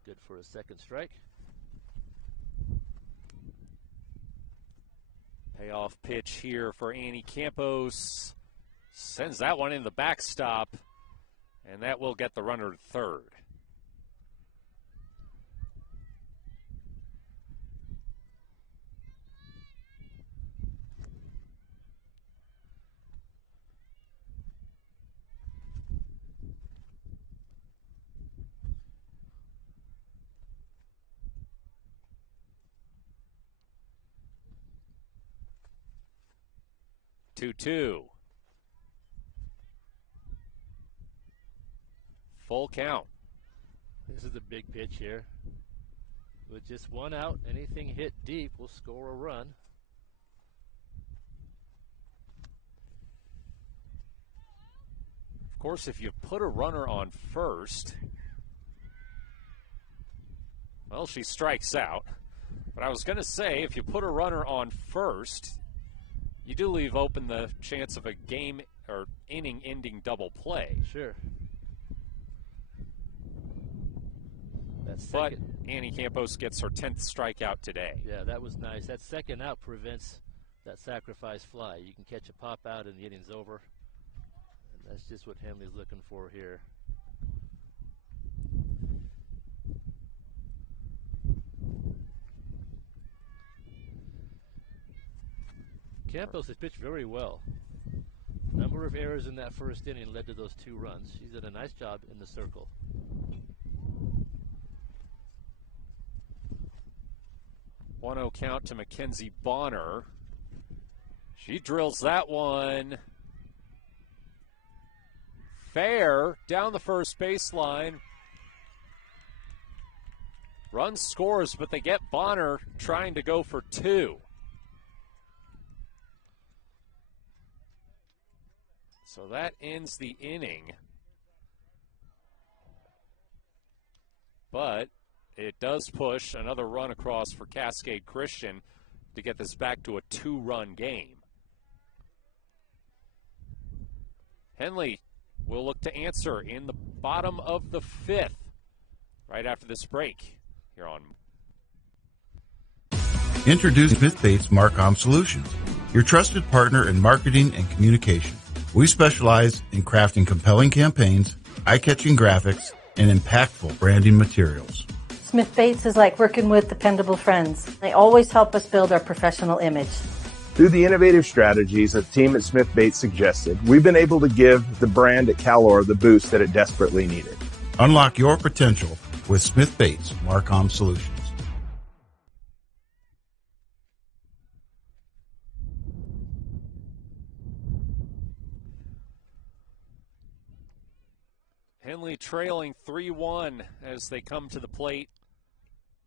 Good for a second strike. Payoff pitch here for Annie Campos. Sends that one in the backstop, and that will get the runner to third. Two. Full count. This is a big pitch here. With just 1 out, anything hit deep will score a run. Of course, if you put a runner on first, well, she strikes out. But I was going to say, if you put a runner on first, you do leave open the chance of a game or inning-ending double play. Sure. But Annie Campos gets her 10th strikeout today. Yeah, that was nice. That second out prevents that sacrifice fly. You can catch a pop out and the inning's over. And that's just what Henley's looking for here. Campos has pitched very well. Number of errors in that first inning led to those 2 runs. She's done a nice job in the circle. 1-0 count to Mackenzie Bonner. She drills that one fair down the first baseline. Run scores, but they get Bonner trying to go for 2. So that ends the inning. But it does push another run across for Cascade Christian to get this back to a 2-run game. Henley will look to answer in the bottom of the 5th right after this break here on. Introduce Smith Bates Marcom Solutions, your trusted partner in marketing and communication. We specialize in crafting compelling campaigns, eye-catching graphics, and impactful branding materials. Smith Bates is like working with dependable friends. They always help us build our professional image. Through the innovative strategies the team at Smith Bates suggested, we've been able to give the brand at Calor the boost that it desperately needed. Unlock your potential with Smith Bates Marcom Solutions. Henley trailing 3-1 as they come to the plate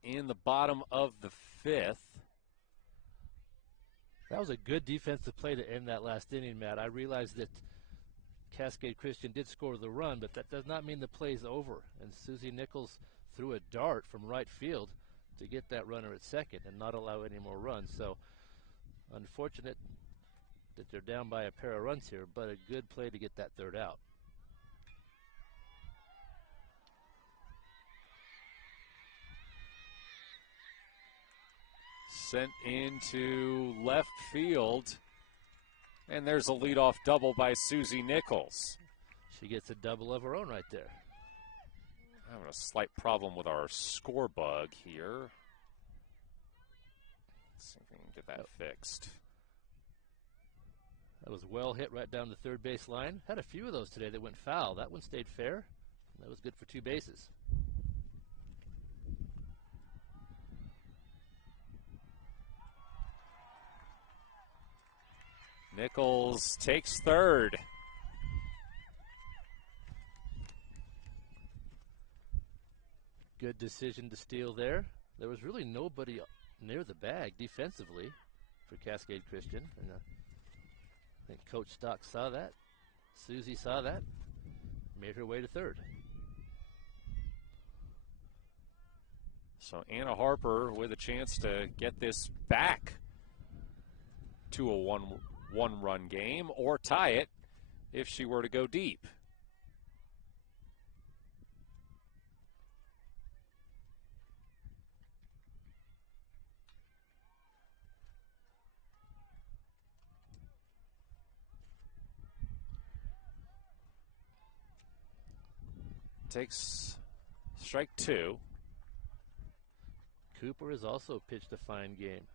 in the bottom of the 5th. That was a good defensive play to end that last inning, Matt. I realized that Cascade Christian did score the run, but that does not mean the play's over. And Susie Nichols threw a dart from right field to get that runner at second and not allow any more runs. So unfortunate that they're down by a pair of runs here, but a good play to get that 3rd out. Sent into left field. And there's a leadoff double by Susie Nichols. She gets a double of her own right there. Having a slight problem with our score bug here. Let's see if we can get that fixed. That was well hit right down the third base line. Had a few of those today that went foul. That one stayed fair. That was good for 2 bases. Nichols takes third. Good decision to steal there. There was really nobody near the bag defensively for Cascade Christian. And I think Coach Stock saw that. Susie saw that. Made her way to third. So Anna Harper with a chance to get this back to a one-run game or tie it if she were to go deep. Takes strike 2. Cooper has also pitched a fine game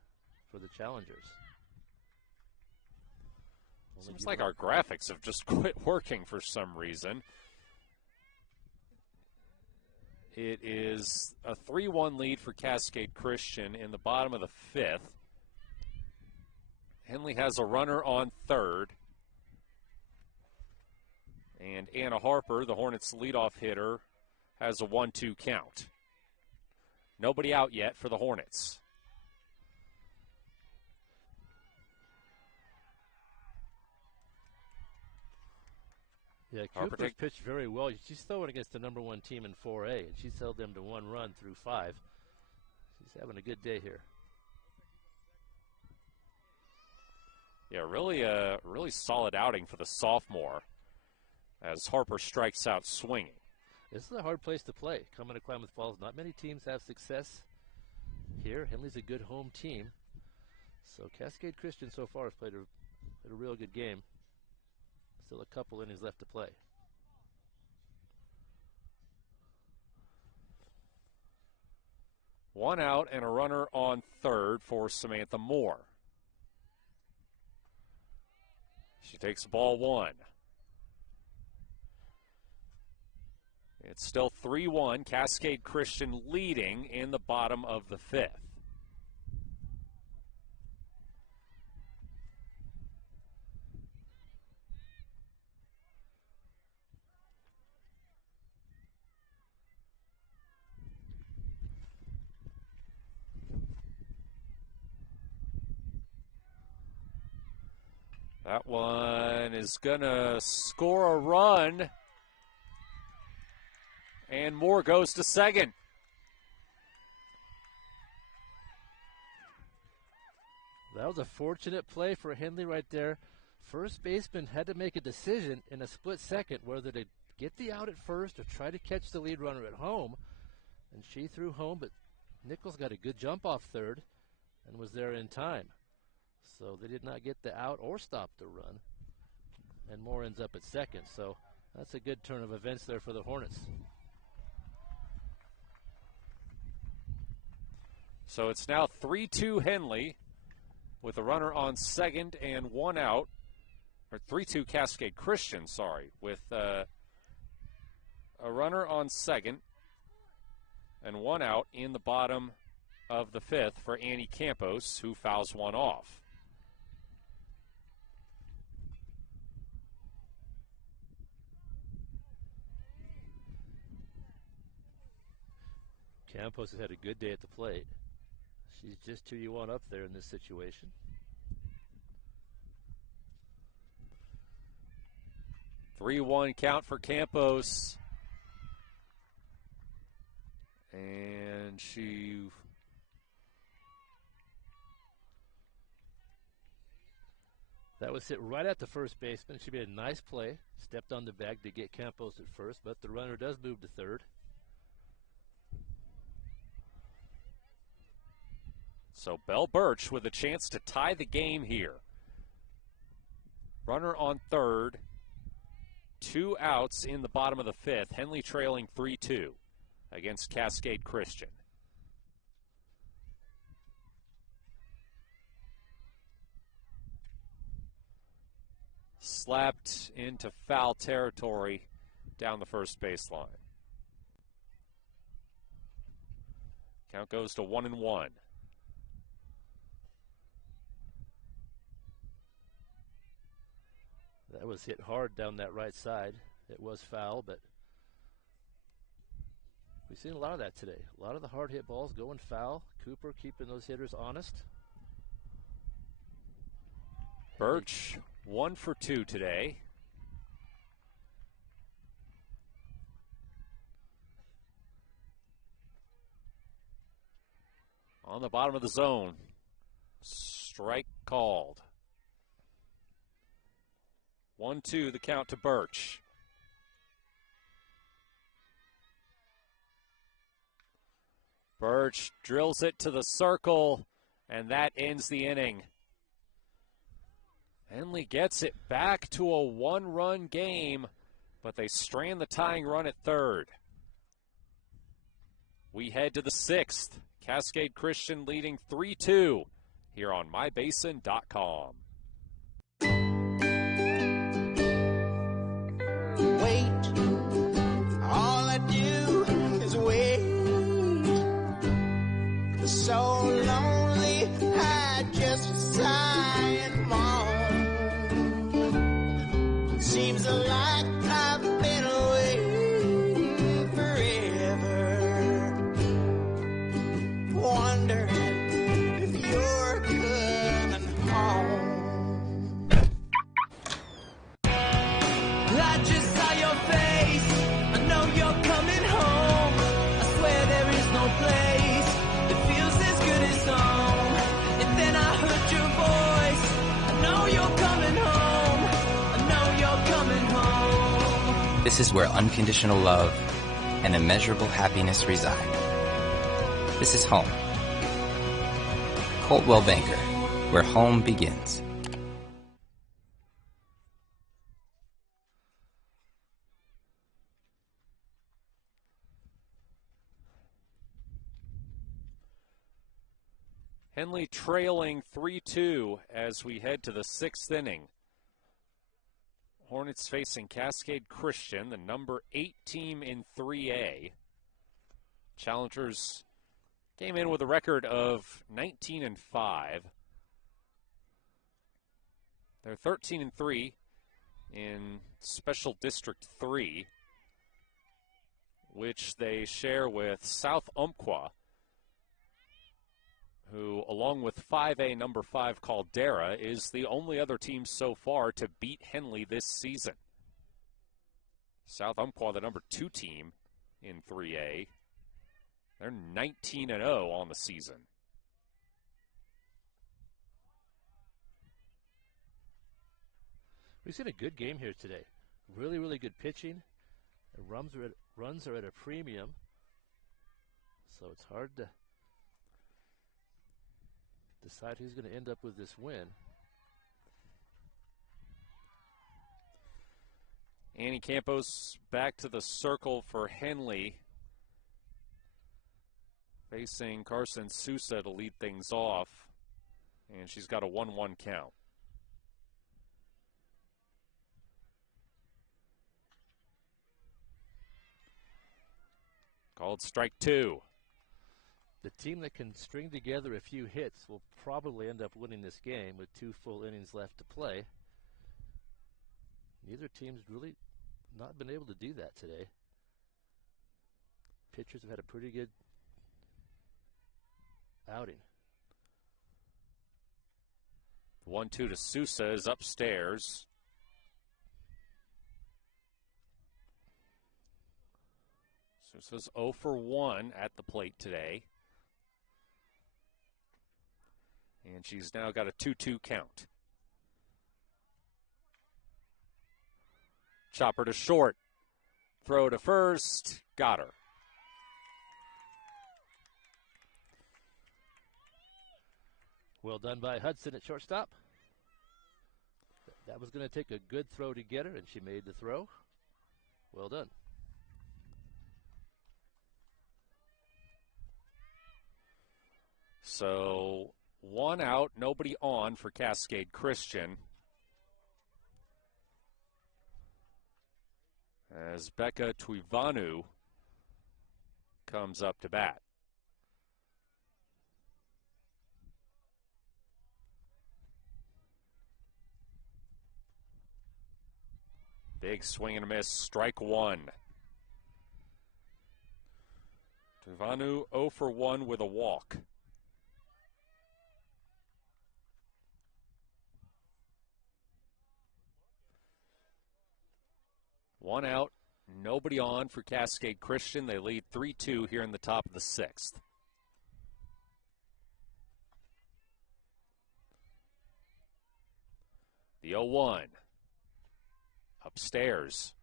for the Challengers. Seems like our graphics have just quit working for some reason. It is a 3-1 lead for Cascade Christian in the bottom of the 5th. Henley has a runner on third. And Anna Harper, the Hornets' leadoff hitter, has a 1-2 count. Nobody out yet for the Hornets. Yeah, Cooper's pitched very well. She's throwing against the #1 team in 4A, and she's held them to 1 run through 5. She's having a good day here. Yeah, really solid outing for the sophomore as Harper strikes out swinging. This is a hard place to play, coming to Klamath Falls. Not many teams have success here. Henley's a good home team. So Cascade Christian so far has played a real good game. Still a couple innings left to play. One out and a runner on third for Samantha Moore. She takes ball one. It's still 3-1, Cascade Christian leading in the bottom of the fifth. That one is going to score a run. And Moore goes to second. That was a fortunate play for Henley right there. First baseman had to make a decision in a split second whether to get the out at first or try to catch the lead runner at home. And she threw home, but Nichols got a good jump off third and was there in time. So they did not get the out or stop the run. And Moore ends up at second. So that's a good turn of events there for the Hornets. So it's now 3-2 Henley with a runner on second and one out. Or 3-2 Cascade Christian, sorry, with a runner on second and one out in the bottom of the fifth for Annie Campos, who fouls one off. Campos has had a good day at the plate. She's just who you want up there in this situation. 3-1 count for Campos. And that was hit right at the first baseman. She made a nice play. Stepped on the bag to get Campos at first, but the runner does move to third. So Belle Birch with a chance to tie the game here. Runner on third. 2 outs in the bottom of the fifth. Henley trailing 3-2 against Cascade Christian. Slapped into foul territory down the first baseline. Count goes to 1-1. That was hit hard down that right side. It was foul, but we've seen a lot of that today. A lot of the hard hit balls going foul. Cooper keeping those hitters honest. Birch 1 for 2 today. On the bottom of the zone. Strike called. 1-2 the count to Birch. Birch drills it to the circle, and that ends the inning. Henley gets it back to a one-run game, but they strand the tying run at third. We head to the sixth. Cascade Christian leading 3-2 here on mybasin.com. Wait, all I do is wait. So lonely, I just sigh and moan. Seems like I've been away forever. Wondering if you're coming home. I just saw your face. I know you're coming home. I swear there is no place that feels as good as home. And then I heard your voice. I know you're coming home. I know you're coming home. This is where unconditional love and immeasurable happiness reside. This is home. Coltwell Banker, where home begins. Henley trailing 3-2 as we head to the 6th inning. Hornets facing Cascade Christian, the number 8 team in 3A. Challengers came in with a record of 19-5. They're 13-3 in Special District 3, which they share with South Umpqua, who, along with 5A number 5 Caldera, is the only other team so far to beat Henley this season. South Umpqua, the number 2 team in 3A, they're 19-0 on the season. We've seen a good game here today. Really, really good pitching. The runs are at a premium, so it's hard to decide who's going to end up with this win. Annie Campos back to the circle for Henley, facing Carson Sousa to lead things off, and she's got a 1-1 count. Called strike 2. The team that can string together a few hits will probably end up winning this game with 2 full innings left to play. Neither team's really not been able to do that today. Pitchers have had a pretty good outing. 1-2 to Sousa is upstairs. Sousa's 0 for 1 at the plate today. And she's now got a 2-2 count. Chopper to short. Throw to first. Got her. Well done by Hudson at shortstop. That was going to take a good throw to get her, and she made the throw. Well done. So 1 out, nobody on for Cascade Christian, as Becca Tuivanu comes up to bat. Big swing and a miss, strike 1. Tuivanu 0 for 1 with a walk. One out, nobody on for Cascade Christian. They lead 3-2 here in the top of the 6th. The 0-1. Upstairs.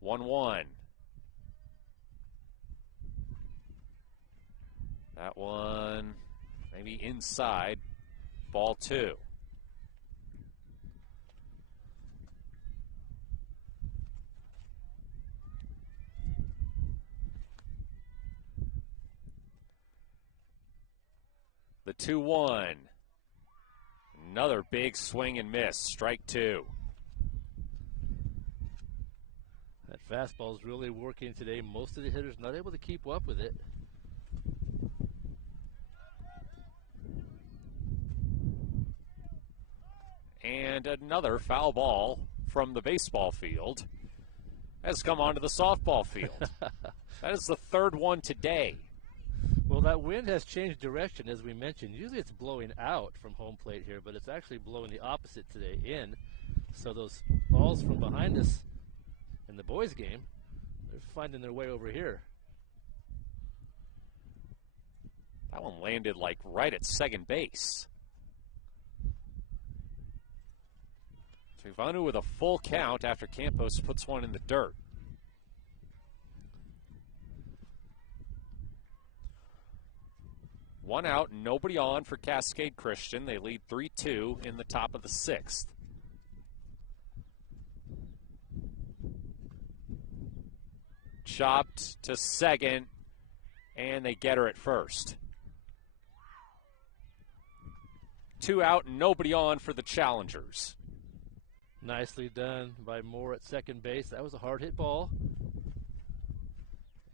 One. That one maybe inside. Ball 2. The 2-1. Another big swing and miss. Strike 2. That fastball is really working today. Most of the hitters not able to keep up with it. And another foul ball from the baseball field has come onto the softball field. That is the 3rd one today. Well, that wind has changed direction, as we mentioned. Usually it's blowing out from home plate here, but it's actually blowing the opposite today, in. So those balls from behind us in the boys' game, they're finding their way over here. That one landed like right at second base. Trivanu with a full count after Campos puts one in the dirt. One out, nobody on for Cascade Christian. They lead 3-2 in the top of the sixth. Chopped to second, and they get her at first. Two out, nobody on for the challengers. Nicely done by Moore at second base. That was a hard hit ball.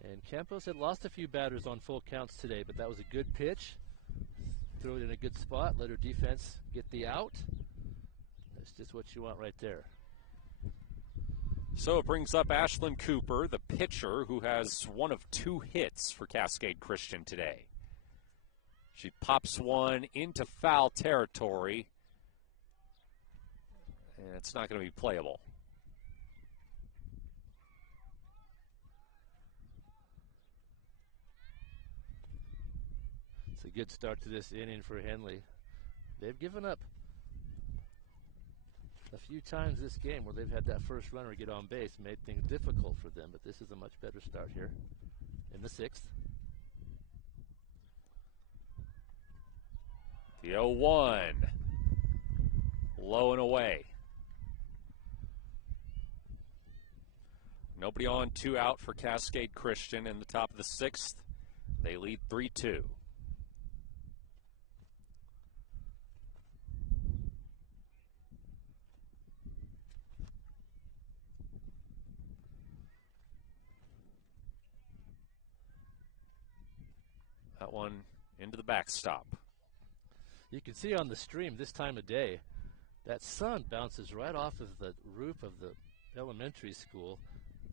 And Campos had lost a few batters on full counts today, but that was a good pitch. Threw it in a good spot, let her defense get the out. That's just what you want right there. So it brings up Ashlyn Cooper, the pitcher, who has one of two hits for Cascade Christian today. She pops one into foul territory, and it's not going to be playable. It's a good start to this inning for Henley. They've given up a few times this game where they've had that first runner get on base, made things difficult for them, but this is a much better start here in the sixth. The 0-1, low and away. Nobody on, two out for Cascade Christian in the top of the sixth. They lead 3-2. That one into the backstop. You can see on the stream this time of day, that sun bounces right off of the roof of the elementary school.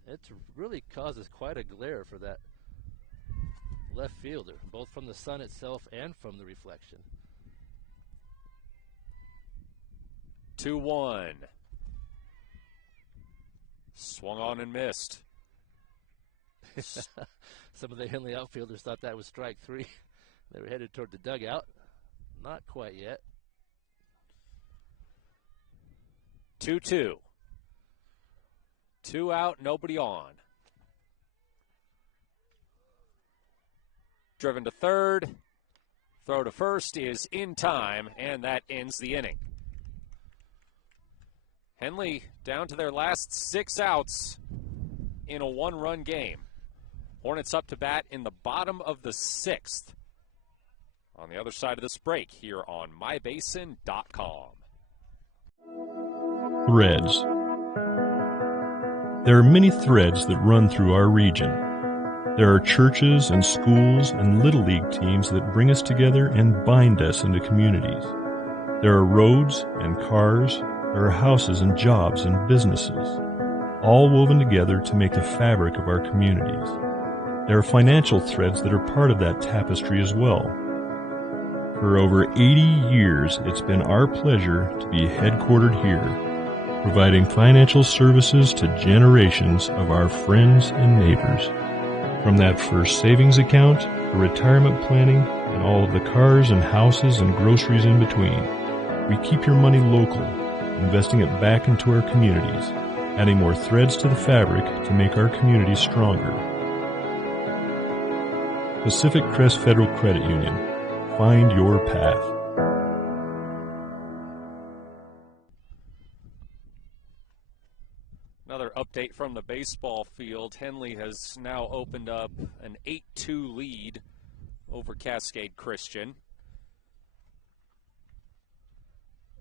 It really causes quite a glare for that left fielder, both from the sun itself and from the reflection. 2-1. Swung on and missed. Some of the Henley outfielders thought that was strike three. They were headed toward the dugout. Not quite yet. 2-2. Two out, nobody on. Driven to third. Throw to first is in time, and that ends the inning. Henley down to their last 6 outs in a one-run game. Hornets up to bat in the bottom of the sixth. On the other side of this break here on mybasin.com. Threads. There are many threads that run through our region. There are churches and schools and Little League teams that bring us together and bind us into communities. There are roads and cars. There are houses and jobs and businesses, all woven together to make the fabric of our communities. There are financial threads that are part of that tapestry as well. For over 80 years, it's been our pleasure to be headquartered here, providing financial services to generations of our friends and neighbors. From that first savings account, to retirement planning, and all of the cars and houses and groceries in between, we keep your money local, investing it back into our communities, adding more threads to the fabric to make our communities stronger. Pacific Crest Federal Credit Union. Find your path. Another update from the baseball field. Henley has now opened up an 8-2 lead over Cascade Christian.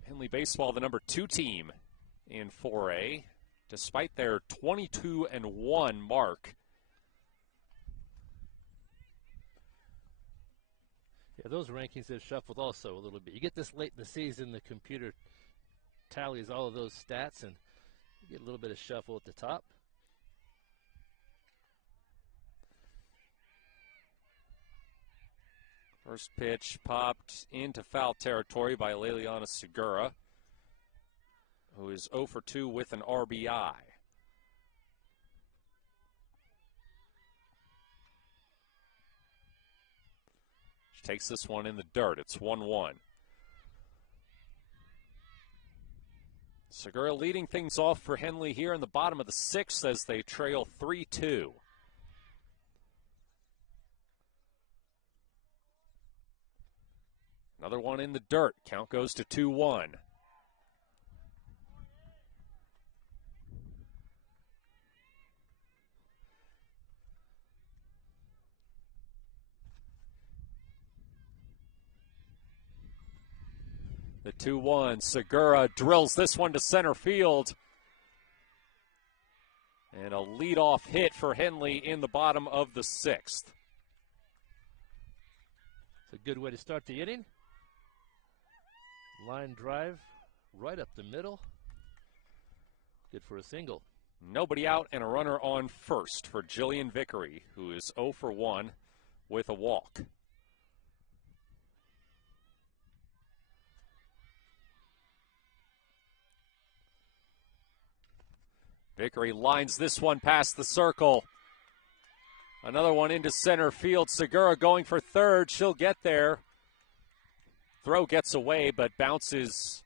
Henley baseball, the number 2 team in 4A, despite their 22-1 mark. Yeah, those rankings have shuffled also a little bit. You get this late in the season, the computer tallies all of those stats, and you get a little bit of shuffle at the top. First pitch popped into foul territory by Leliana Segura. who is 0 for 2 with an RBI. She takes this one in the dirt. It's 1-1. Segura leading things off for Henley here in the bottom of the 6th as they trail 3-2. Another one in the dirt. Count goes to 2-1. The 2-1. Segura drills this one to center field. And a leadoff hit for Henley in the bottom of the 6th. It's a good way to start the inning. Line drive right up the middle. Good for a single. Nobody out and a runner on first for Jillian Vickery, who is 0 for 1 with a walk. Vickery lines this one past the circle. Another one into center field. Segura going for third. She'll get there. Throw gets away, but bounces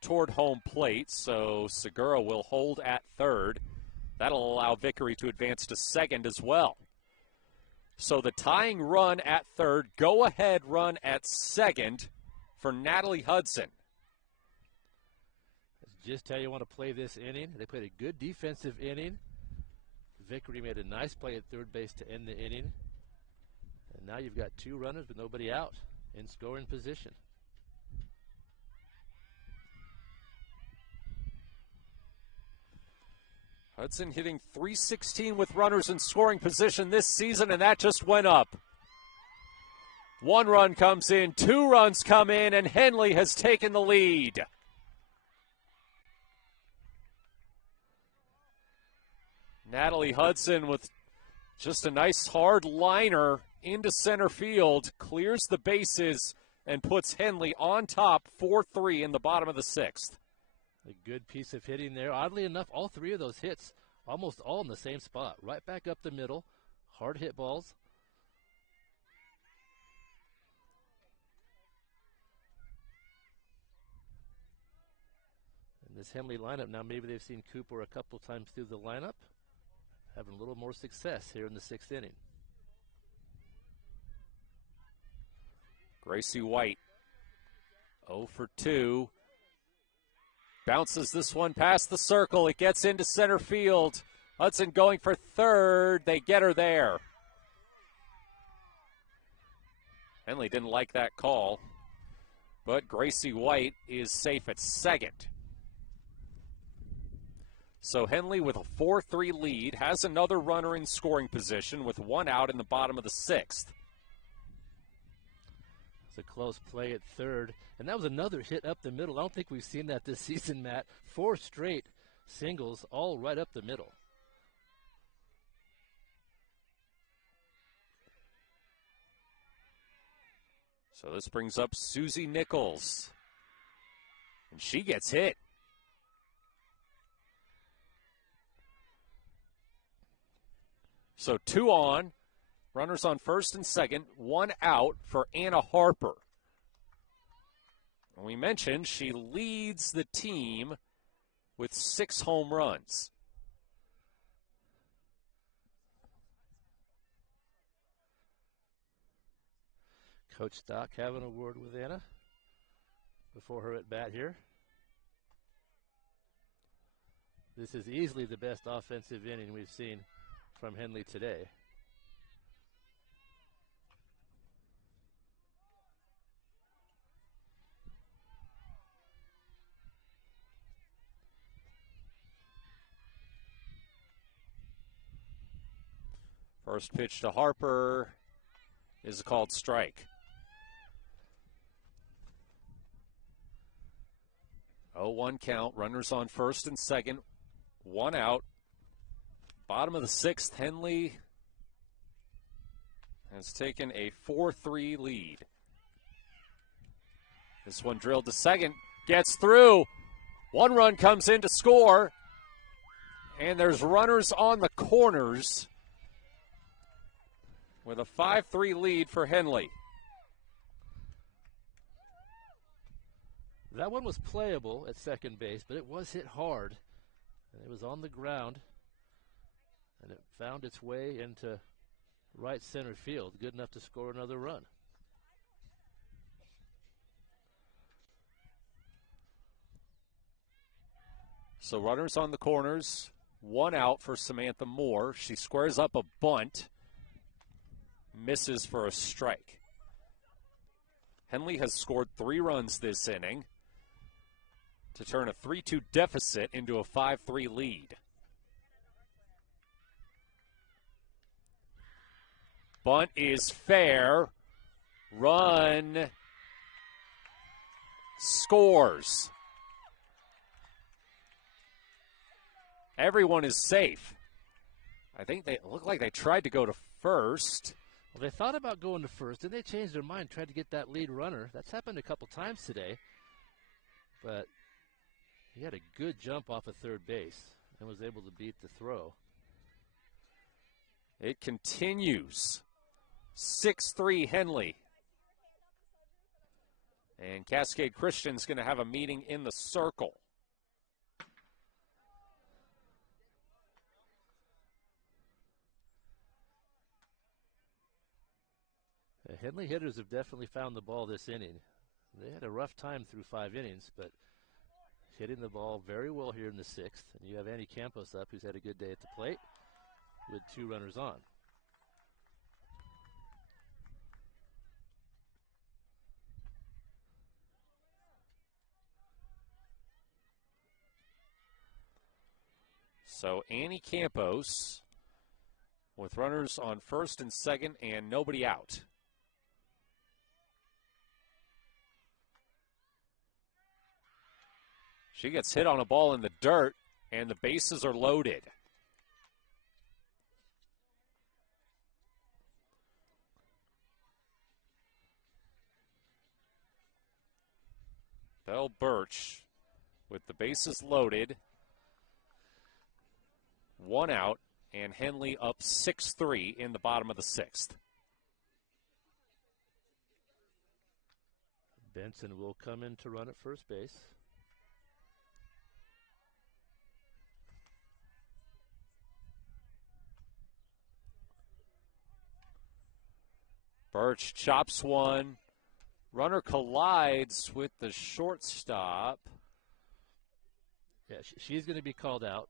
toward home plate, so Segura will hold at third. That'll allow Vickery to advance to second as well. So the tying run at third, go-ahead run at second for Natalie Hudson. That's just how you want to play this inning. They played a good defensive inning. Vickery made a nice play at third base to end the inning. And now you've got two runners with nobody out in scoring position. Hudson hitting .316 with runners in scoring position this season, and that just went up. One run comes in, two runs come in, and Henley has taken the lead. Natalie Hudson with just a nice hard liner into center field, clears the bases, and puts Henley on top 4-3 in the bottom of the 6th. A good piece of hitting there. Oddly enough, all three of those hits, almost all in the same spot. Right back up the middle, hard hit balls. And this Henley lineup, now maybe they've seen Cooper a couple times through the lineup, having a little more success here in the 6th inning. Gracie White, 0 for 2. Bounces this one past the circle. It gets into center field. Hudson going for third. They get her there. Henley didn't like that call, but Gracie White is safe at second. So Henley with a 4-3 lead has another runner in scoring position with one out in the bottom of the 6th. It's a close play at third. And that was another hit up the middle. I don't think we've seen that this season, Matt. 4 straight singles, all right up the middle. So this brings up Susie Nichols. And she gets hit. So 2 on. Runners on first and second, 1 out for Anna Harper. And we mentioned she leads the team with 6 home runs. Coach Stock having a word with Anna before her at bat here. This is easily the best offensive inning we've seen from Henley today. First pitch to Harper is a called strike. 0-1 count. Runners on first and second. 1 out. Bottom of the 6th, Henley has taken a 4-3 lead. This one drilled to second. Gets through. One run comes in to score, and there's runners on the corners with a 5-3 lead for Henley. That one was playable at second base, but it was hit hard. And it was on the ground, and it found its way into right center field, good enough to score another run. So runners on the corners, one out for Samantha Moore. She squares up a bunt, misses for a strike. Henley has scored 3 runs this inning to turn a 3-2 deficit into a 5-3 lead. Bunt is fair. Run scores. Everyone is safe. I think they look like they tried to go to first. Well, they thought about going to first, then they changed their mind, tried to get that lead runner. That's happened a couple times today. But he had a good jump off of third base and was able to beat the throw. It continues. 6-3 Henley. And Cascade Christian's going to have a meeting in the circle. The Henley hitters have definitely found the ball this inning. They had a rough time through 5 innings, but hitting the ball very well here in the 6th. And you have Annie Campos up, who's had a good day at the plate with 2 runners on. So Annie Campos with runners on first and second and nobody out. She gets hit on a ball in the dirt, and the bases are loaded. Belle Birch with the bases loaded. 1 out, and Henley up 6-3 in the bottom of the 6th. Benson will come in to run at first base. Birch chops one. Runner collides with the shortstop. Yeah, she's going to be called out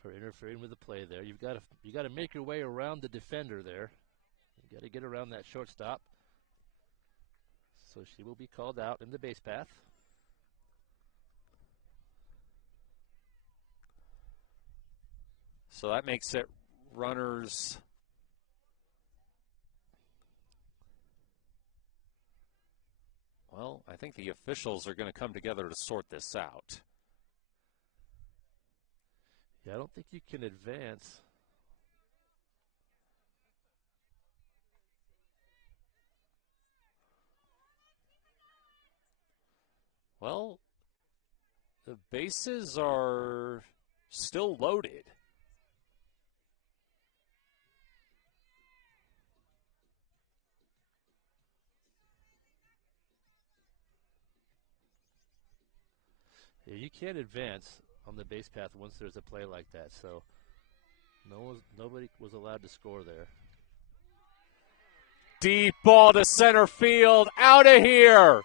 for interfering with the play there. You got to make your way around the defender there. You got to get around that shortstop. So she will be called out in the base path. So that makes it runners. Well, I think the officials are going to come together to sort this out. Yeah, I don't think you can advance. Well, the bases are still loaded. Yeah, you can't advance on the base path once there's a play like that. So nobody was allowed to score there. Deep ball to center field. Out of here.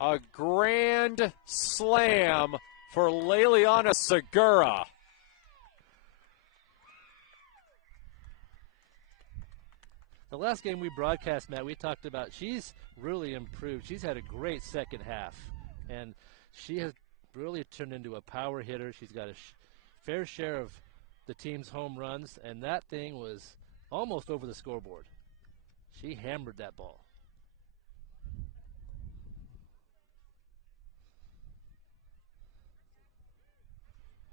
A grand slam for Leliana Segura. The last game we broadcast, Matt, we talked about she's really improved. She's had a great second half, and she has really turned into a power hitter. She's got a fair share of the team's home runs, and that thing was almost over the scoreboard. She hammered that ball.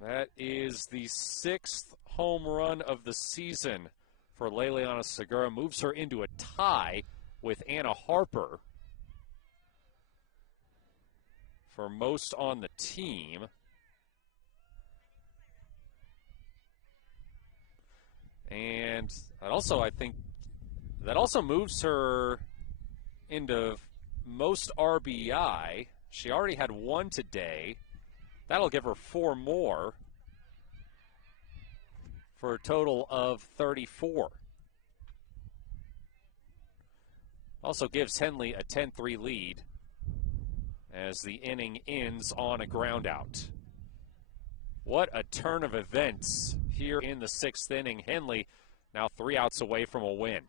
That is the 6th home run of the season for Leliana Segura. Moves her into a tie with Anna Harper. for most on the team. And that also, I think, that also moves her into most RBI. She already had 1 today. That'll give her 4 more for a total of 34. Also gives Henley a 10-3 lead as the inning ends on a ground out. What a turn of events here in the 6th inning. Henley now 3 outs away from a win.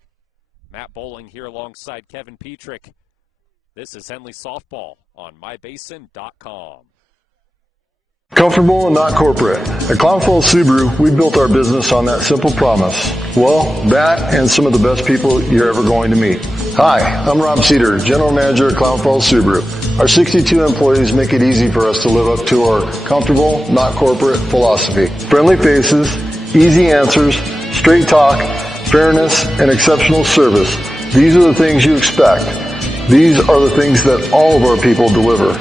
Matt Bowling here alongside Kevin Petrick. This is Henley Softball on mybasin.com. Comfortable and not corporate. At Clown Falls Subaru, we built our business on that simple promise. Well, that and some of the best people you're ever going to meet. Hi, I'm Rob Cedar, General Manager at Clown Falls Subaru. Our 62 employees make it easy for us to live up to our comfortable, not corporate philosophy. Friendly faces, easy answers, straight talk, fairness, and exceptional service. These are the things you expect. These are the things that all of our people deliver.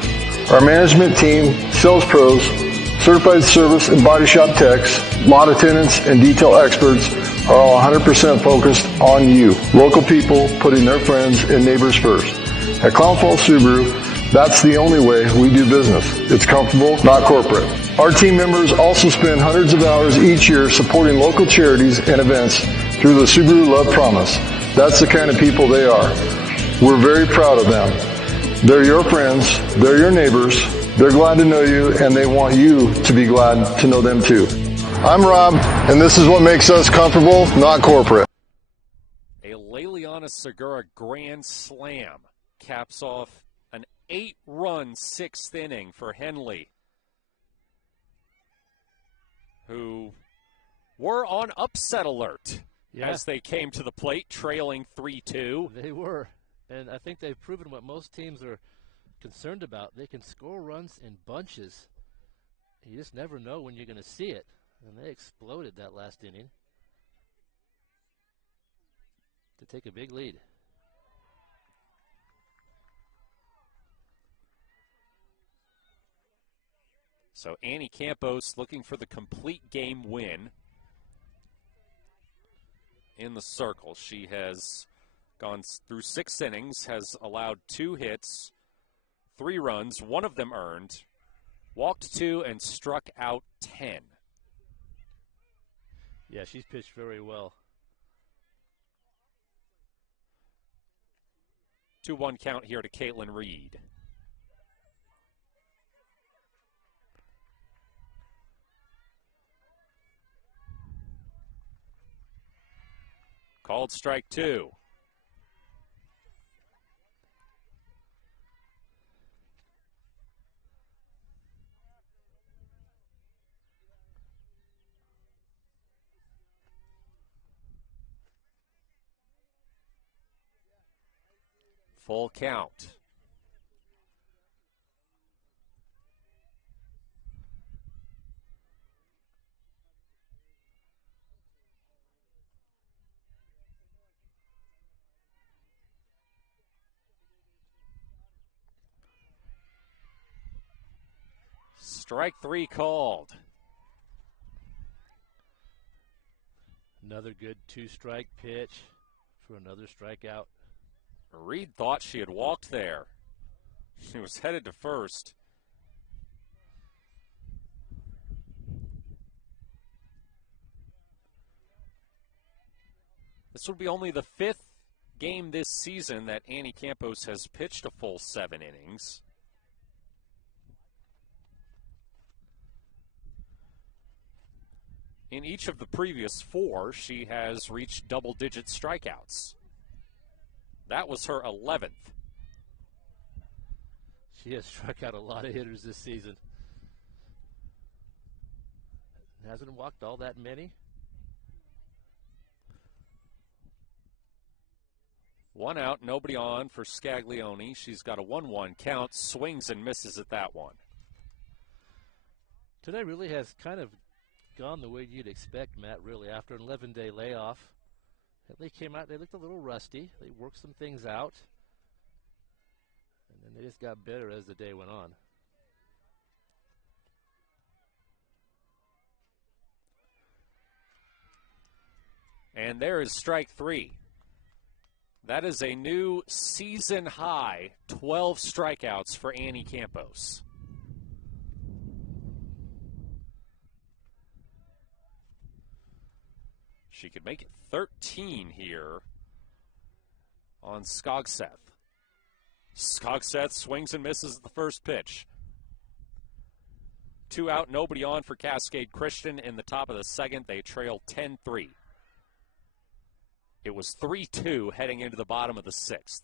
Our management team, sales pros, certified service and body shop techs, lot attendants, and detail experts are all 100% focused on you. Local people putting their friends and neighbors first. At Clown Falls Subaru, that's the only way we do business. It's comfortable, not corporate. Our team members also spend hundreds of hours each year supporting local charities and events through the Subaru Love Promise. That's the kind of people they are. We're very proud of them. They're your friends, they're your neighbors, they're glad to know you, and they want you to be glad to know them too. I'm Rob, and this is what makes us comfortable, not corporate. A Leliana Segura grand slam caps off an 8-run 6th inning for Henley, who were on upset alert as they came to the plate, trailing 3-2. They were. And I think they've proven what most teams are concerned about. They can score runs in bunches. You just never know when you're going to see it. And they exploded that last inning to take a big lead. So Annie Campos looking for the complete game win in the circle. She has gone through 6 innings, has allowed 2 hits, 3 runs, 1 of them earned, walked 2, and struck out 10. Yeah, she's pitched very well. 2-1 count here to Caitlin Reed. Called strike 2. Full count. Strike 3 called. Another good 2-strike pitch for another strikeout. Reed thought she had walked there. She was headed to first. This would be only the 5th game this season that Annie Campos has pitched a full 7 innings. In each of the previous 4, she has reached double-digit strikeouts. That was her 11th. She has struck out a lot of hitters this season. Hasn't walked all that many. 1 out, nobody on for Scaglione. She's got a 1-1 count, swings and misses at that one. Today really has kind of gone the way you'd expect, Matt, really, after an 11-day layoff. They came out, they looked a little rusty. They worked some things out. And then they just got better as the day went on. And there is strike 3. That is a new season high 12 strikeouts for Annie Campos. She could make it 13 here on Skogseth. Skogseth swings and misses at the first pitch. 2 out, nobody on for Cascade Christian in the top of the second. They trail 10-3. It was 3-2 heading into the bottom of the 6th.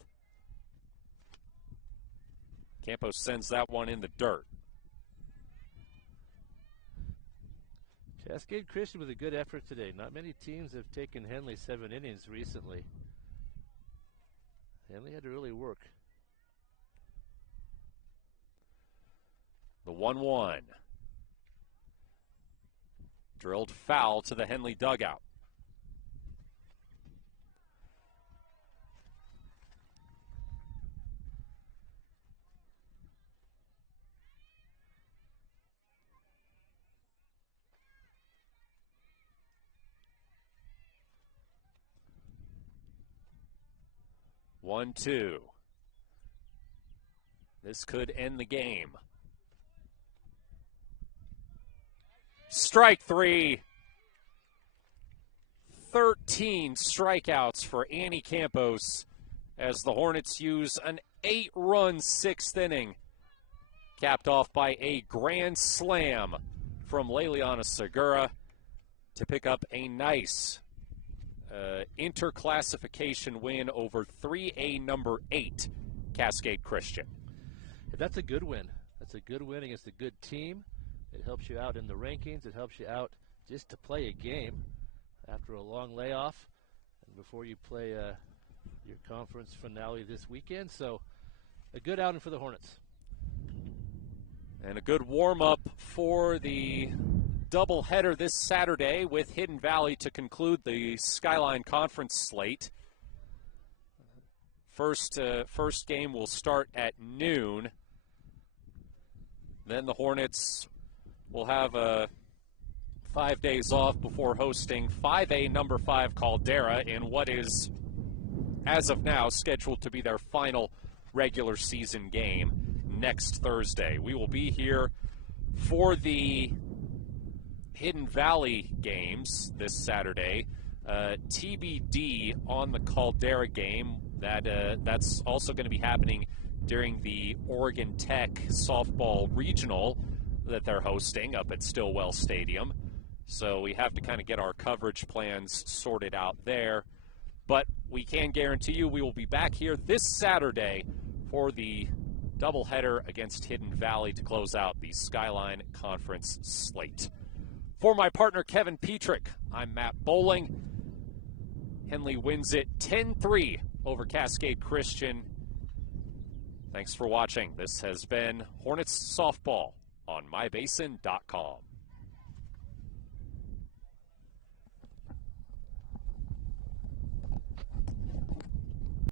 Campos sends that one in the dirt. Cascade Christian with a good effort today. Not many teams have taken Henley 7 innings recently. Henley had to really work. The 1-1. Drilled foul to the Henley dugout. One, two. This could end the game. Strike 3. 13 strikeouts for Annie Campos as the Hornets use an 8-run 6th inning, capped off by a grand slam from Leliana Segura to pick up a nice interclassification win over 3A number 8 Cascade Christian. That's a good win. That's a good win against a good team. It helps you out in the rankings. It helps you out just to play a game after a long layoff and before you play your conference finale this weekend. So a good outing for the Hornets. And a good warm-up for the doubleheader this Saturday with Hidden Valley to conclude the Skyline Conference slate. First game will start at noon. Then the Hornets will have 5 days off before hosting 5A number 5 Caldera in what is, as of now, scheduled to be their final regular season game next Thursday. We will be here for the Hidden Valley games this Saturday. TBD on the Caldera game. That's also going to be happening during the Oregon Tech softball regional that they're hosting up at Stillwell Stadium. So we have to kind of get our coverage plans sorted out there. But we can guarantee you we will be back here this Saturday for the doubleheader against Hidden Valley to close out the Skyline Conference slate. For my partner Kevin Petrick, I'm Matt Bowling. Henley wins it 10-3 over Cascade Christian. Thanks for watching. This has been Hornets Softball on mybasin.com.